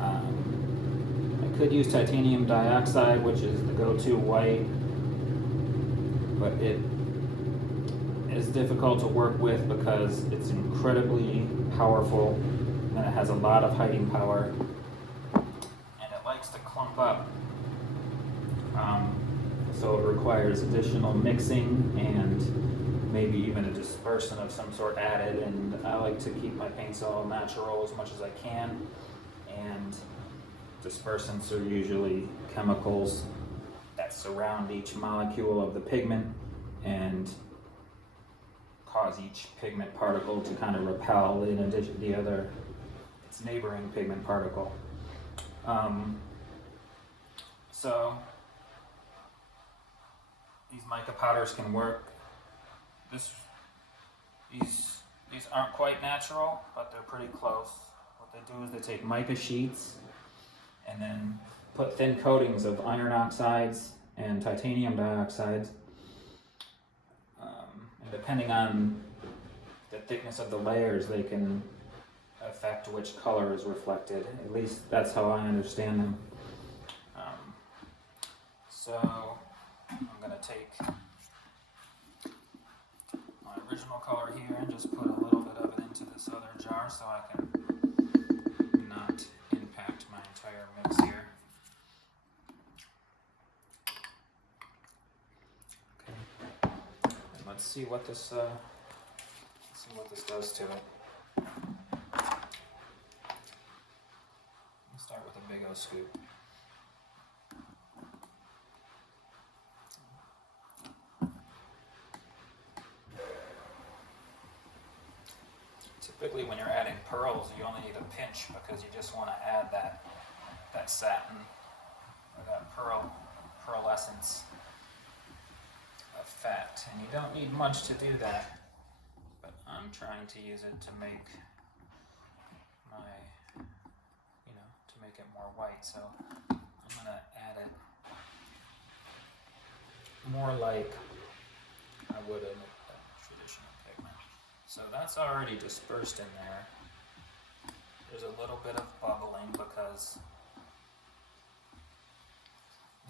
I could use titanium dioxide, which is the go-to white, but it is difficult to work with because it's incredibly powerful and it has a lot of hiding power. clump up. So it requires additional mixing and maybe even a dispersant of some sort added, and I like to keep my paints all natural as much as I can, and dispersants are usually chemicals that surround each molecule of the pigment and cause each pigment particle to kind of repel in addition to its neighboring pigment particle. So these mica powders can work. These aren't quite natural, but they're pretty close. What they do is they take mica sheets and then put thin coatings of iron oxides and titanium dioxides. And depending on the thickness of the layers, they can affect which color is reflected. At least that's how I understand them. So I'm going to take my original color here and just put a little bit of it into this other jar so I can not impact my entire mix here. Okay. And let's see what this does to it. Let's start with a big O scoop. Typically when you're adding pearls, you only need a pinch because you just want to add that satin or that pearlescence effect, and you don't need much to do that, but I'm trying to use it to make make it more white, so I'm going to add it more like I would in a traditional pigment. So that's already dispersed in there. There's a little bit of bubbling because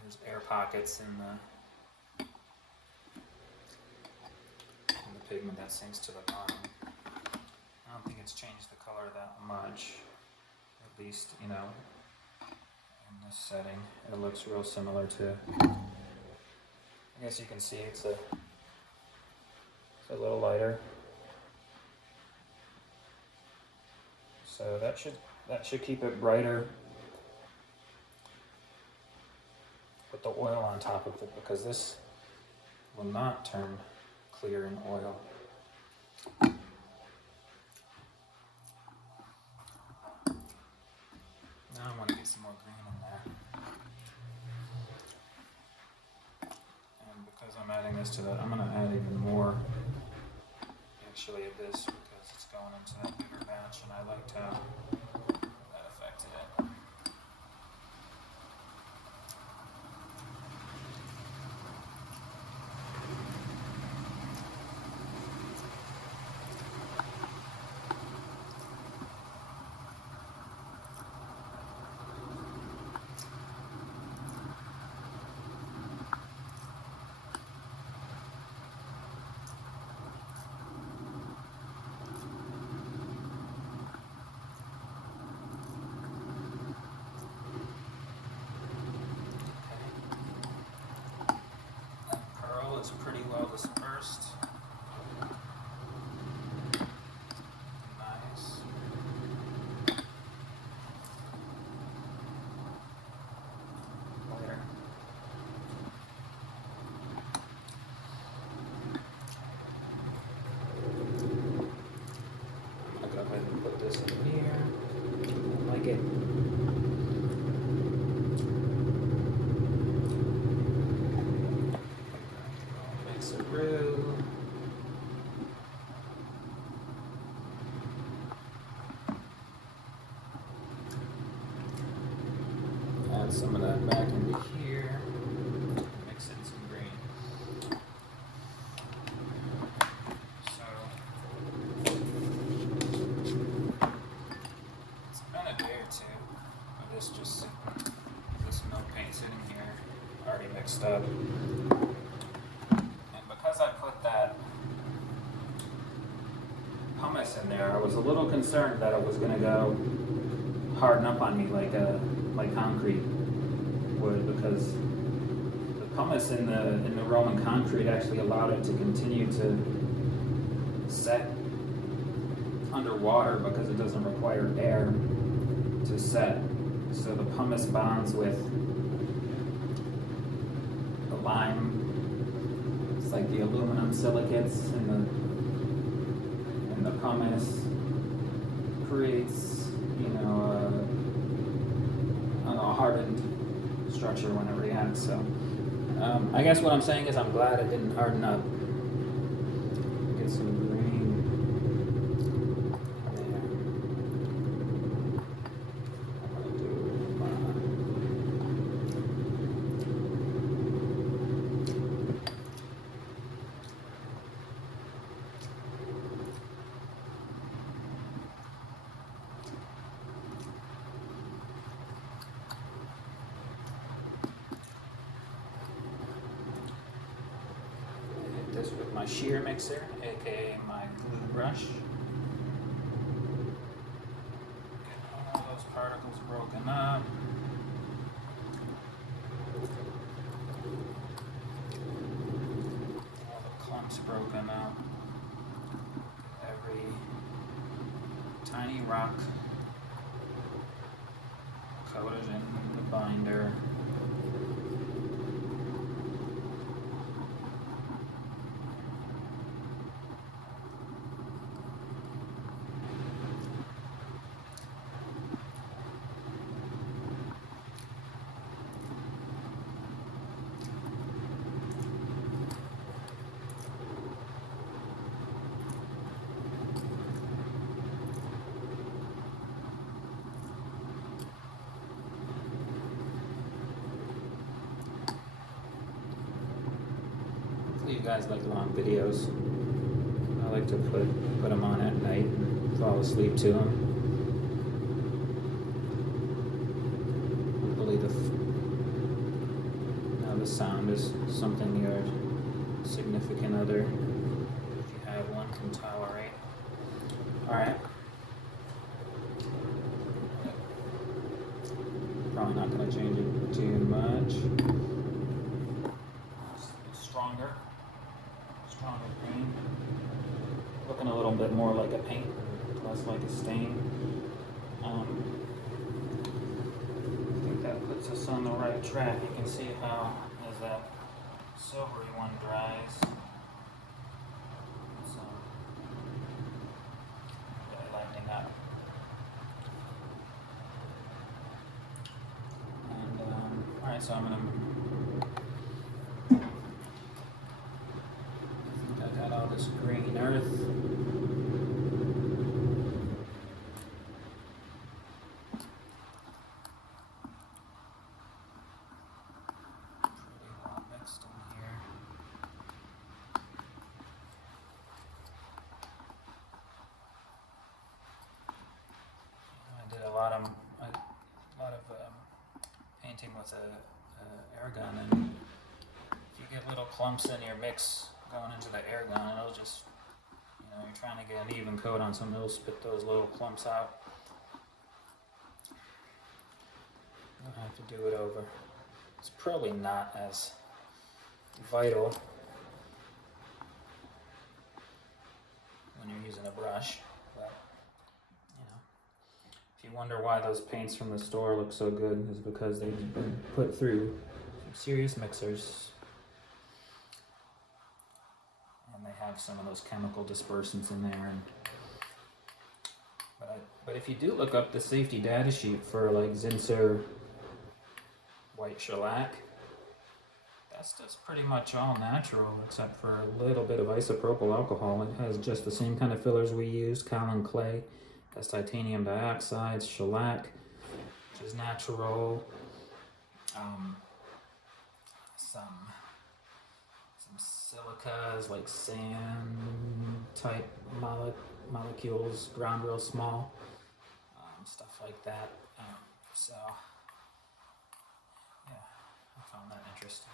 there's air pockets in the pigment that sinks to the bottom. I don't think it's changed the color that much. At least, in this setting, it looks real similar to, I guess you can see it's a little lighter. So that should keep it brighter with the oil on top of it, because this will not turn clear in oil. Now I want to get some more green in there. And because I'm adding this to that, I'm going to add even more actually of this because it's going into that bigger batch, and I liked how that affected it. Is pretty well dispersed. Nice. Later. I'm gonna go ahead and put this in here. I like it. Add some of that back into here. Mix in some green. So it's been a day or two of this milk paint sitting here already mixed up. And because I put that pumice in there, I was a little concerned that it was going to go harden up on me like concrete. would, because the pumice in the Roman concrete actually allowed it to continue to set underwater because it doesn't require air to set. So the pumice bonds with the lime. It's like the aluminum silicates in the pumice creates, a hardened structure when it reacts. So I guess what I'm saying is I'm glad it didn't harden up. Get some green there. I'm gonna do this with my shear mixer, aka my glue brush. Get all those particles broken up. All the clumps broken up. Every tiny rock coated in the binder. You guys like long videos. I like to put them on at night and fall asleep to them. Hopefully the sound is something your significant other, if you have one, can tolerate. Alright. Probably not going to change it too much. Stronger green. Looking a little bit more like a paint, less like a stain. I think that puts us on the right track. You can see how, as that silvery one dries, it's really lightening up. And alright, so I'm going to all this green earth. Pretty well mixed in here. I did a lot of painting with a air gun, and if you get little clumps in your mix going into the air gun, it'll just, you're trying to get an even coat on something, it'll spit those little clumps out. I'll have to do it over. It's probably not as vital when you're using a brush, but if you wonder why those paints from the store look so good, is because they've been put through some serious mixers. They have some of those chemical dispersants in there, but if you do look up the safety data sheet for like Zinsser white shellac, that stuff's pretty much all natural except for a little bit of isopropyl alcohol. It has just the same kind of fillers we use, kaolin clay, has titanium dioxide, shellac, which is natural, some silicas, like sand type molecules, ground real small, stuff like that. So yeah, I found that interesting.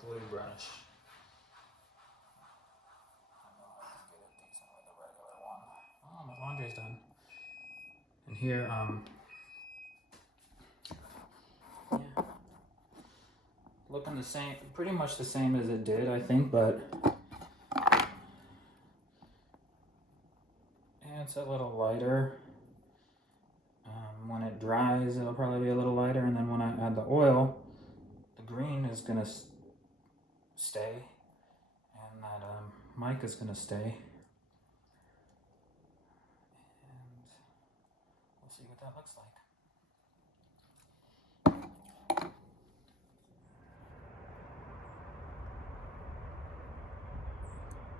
glue brush. I know I can get it decent with the regular one. Oh, my laundry's done. And here, yeah, looking the same, pretty much the same as it did, I think, but yeah, it's a little lighter. When it dries, it'll probably be a little lighter, and then when I add the oil, the green is gonna stay, and that mic is gonna stay, and we'll see what that looks like.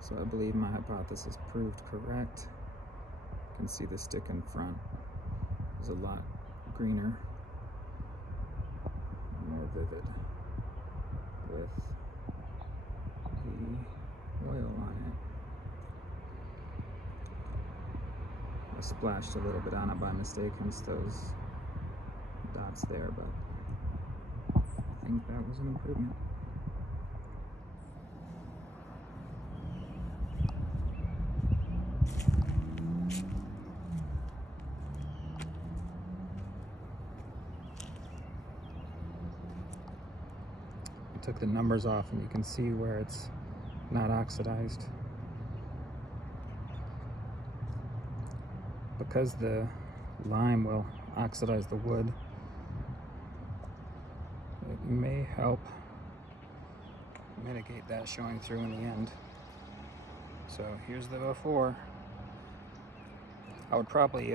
So I believe my hypothesis proved correct. You can see the stick in front is a lot greener, more vivid, with the oil on it. I splashed a little bit on it by mistake, hence those dots there, but I think that was an improvement. I took the numbers off and you can see where it's not oxidized. Because the lime will oxidize the wood, it may help mitigate that showing through in the end. So here's the before. I would probably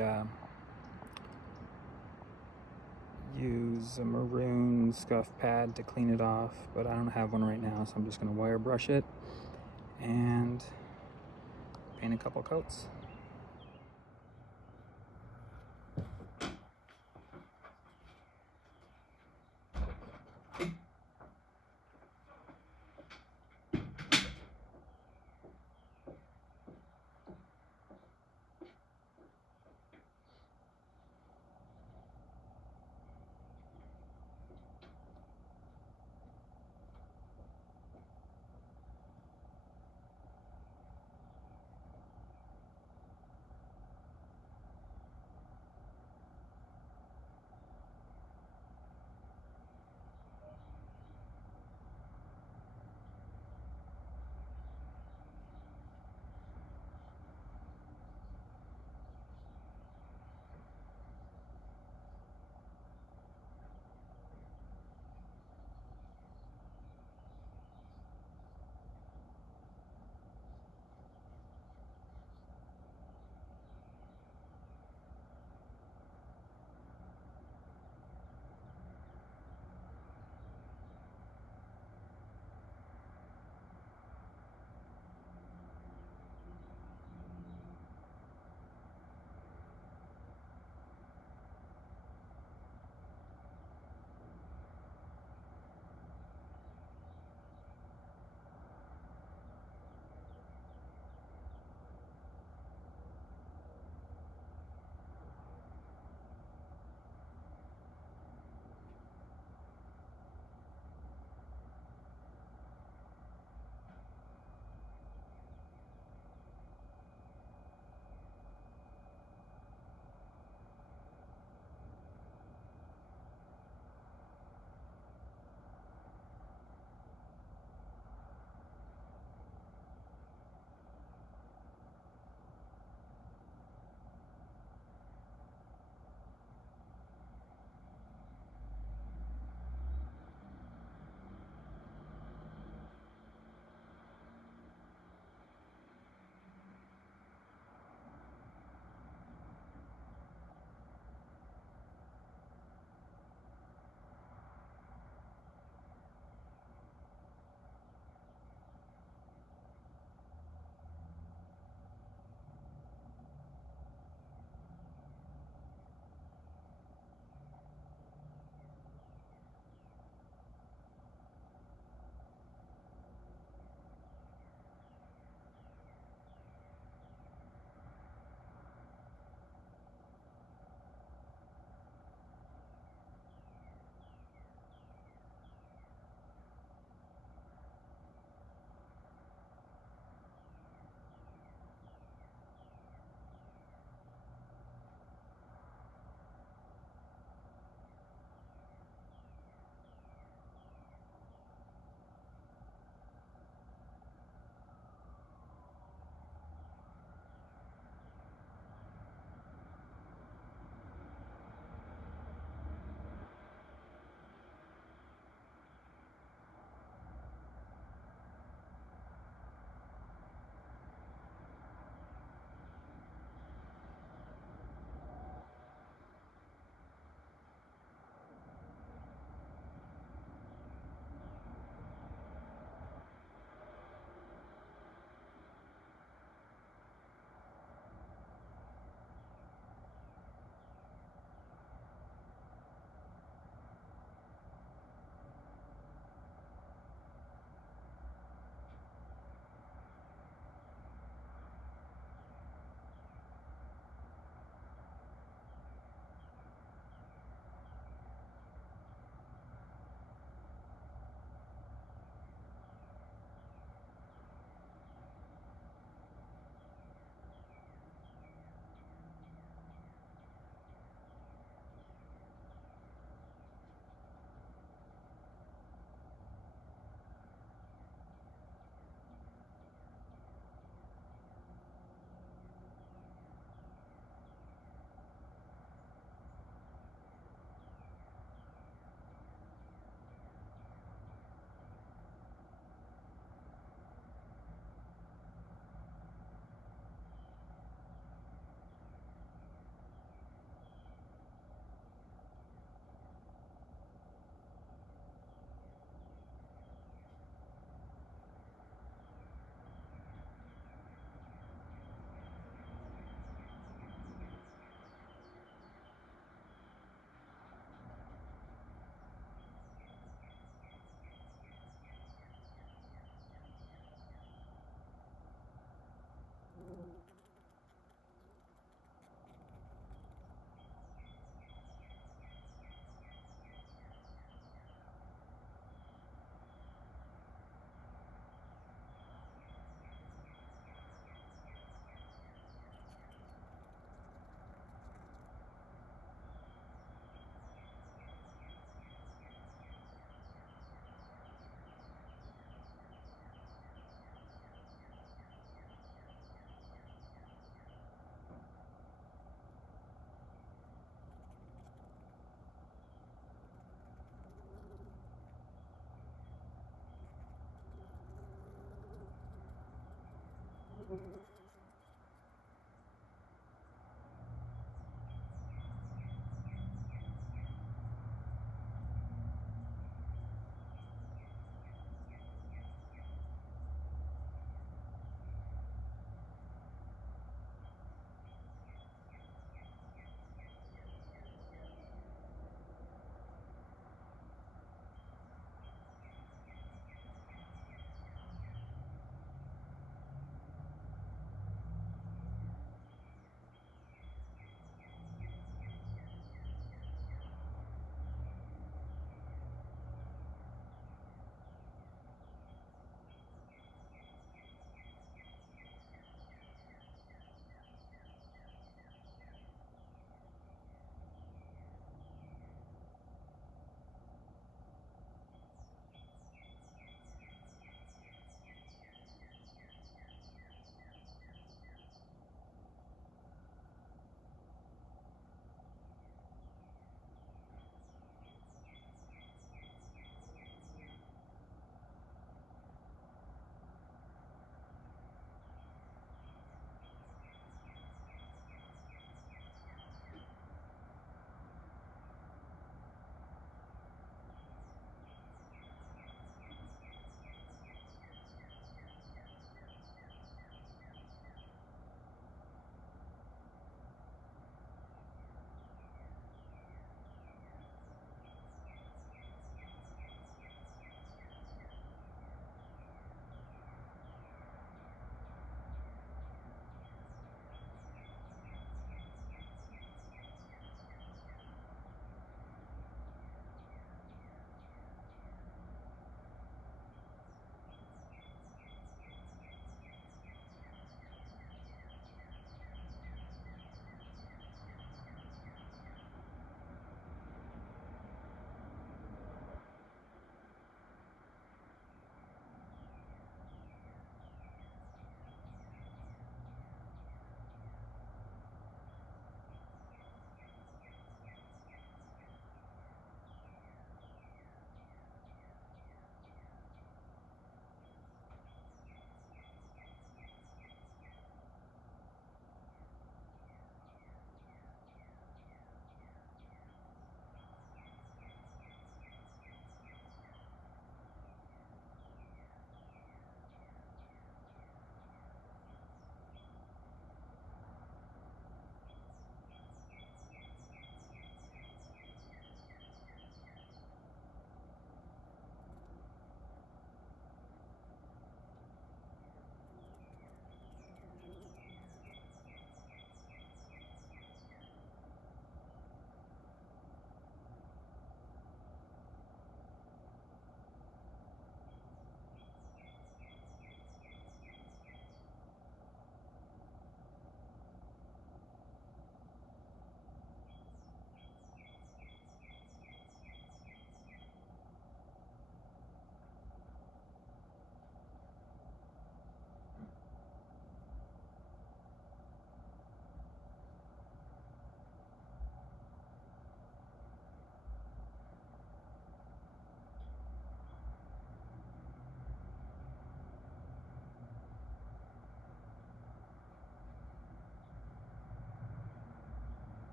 use a maroon scuff pad to clean it off, but I don't have one right now, so I'm just going to wire brush it and paint a couple coats.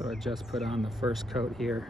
So I just put on the first coat here.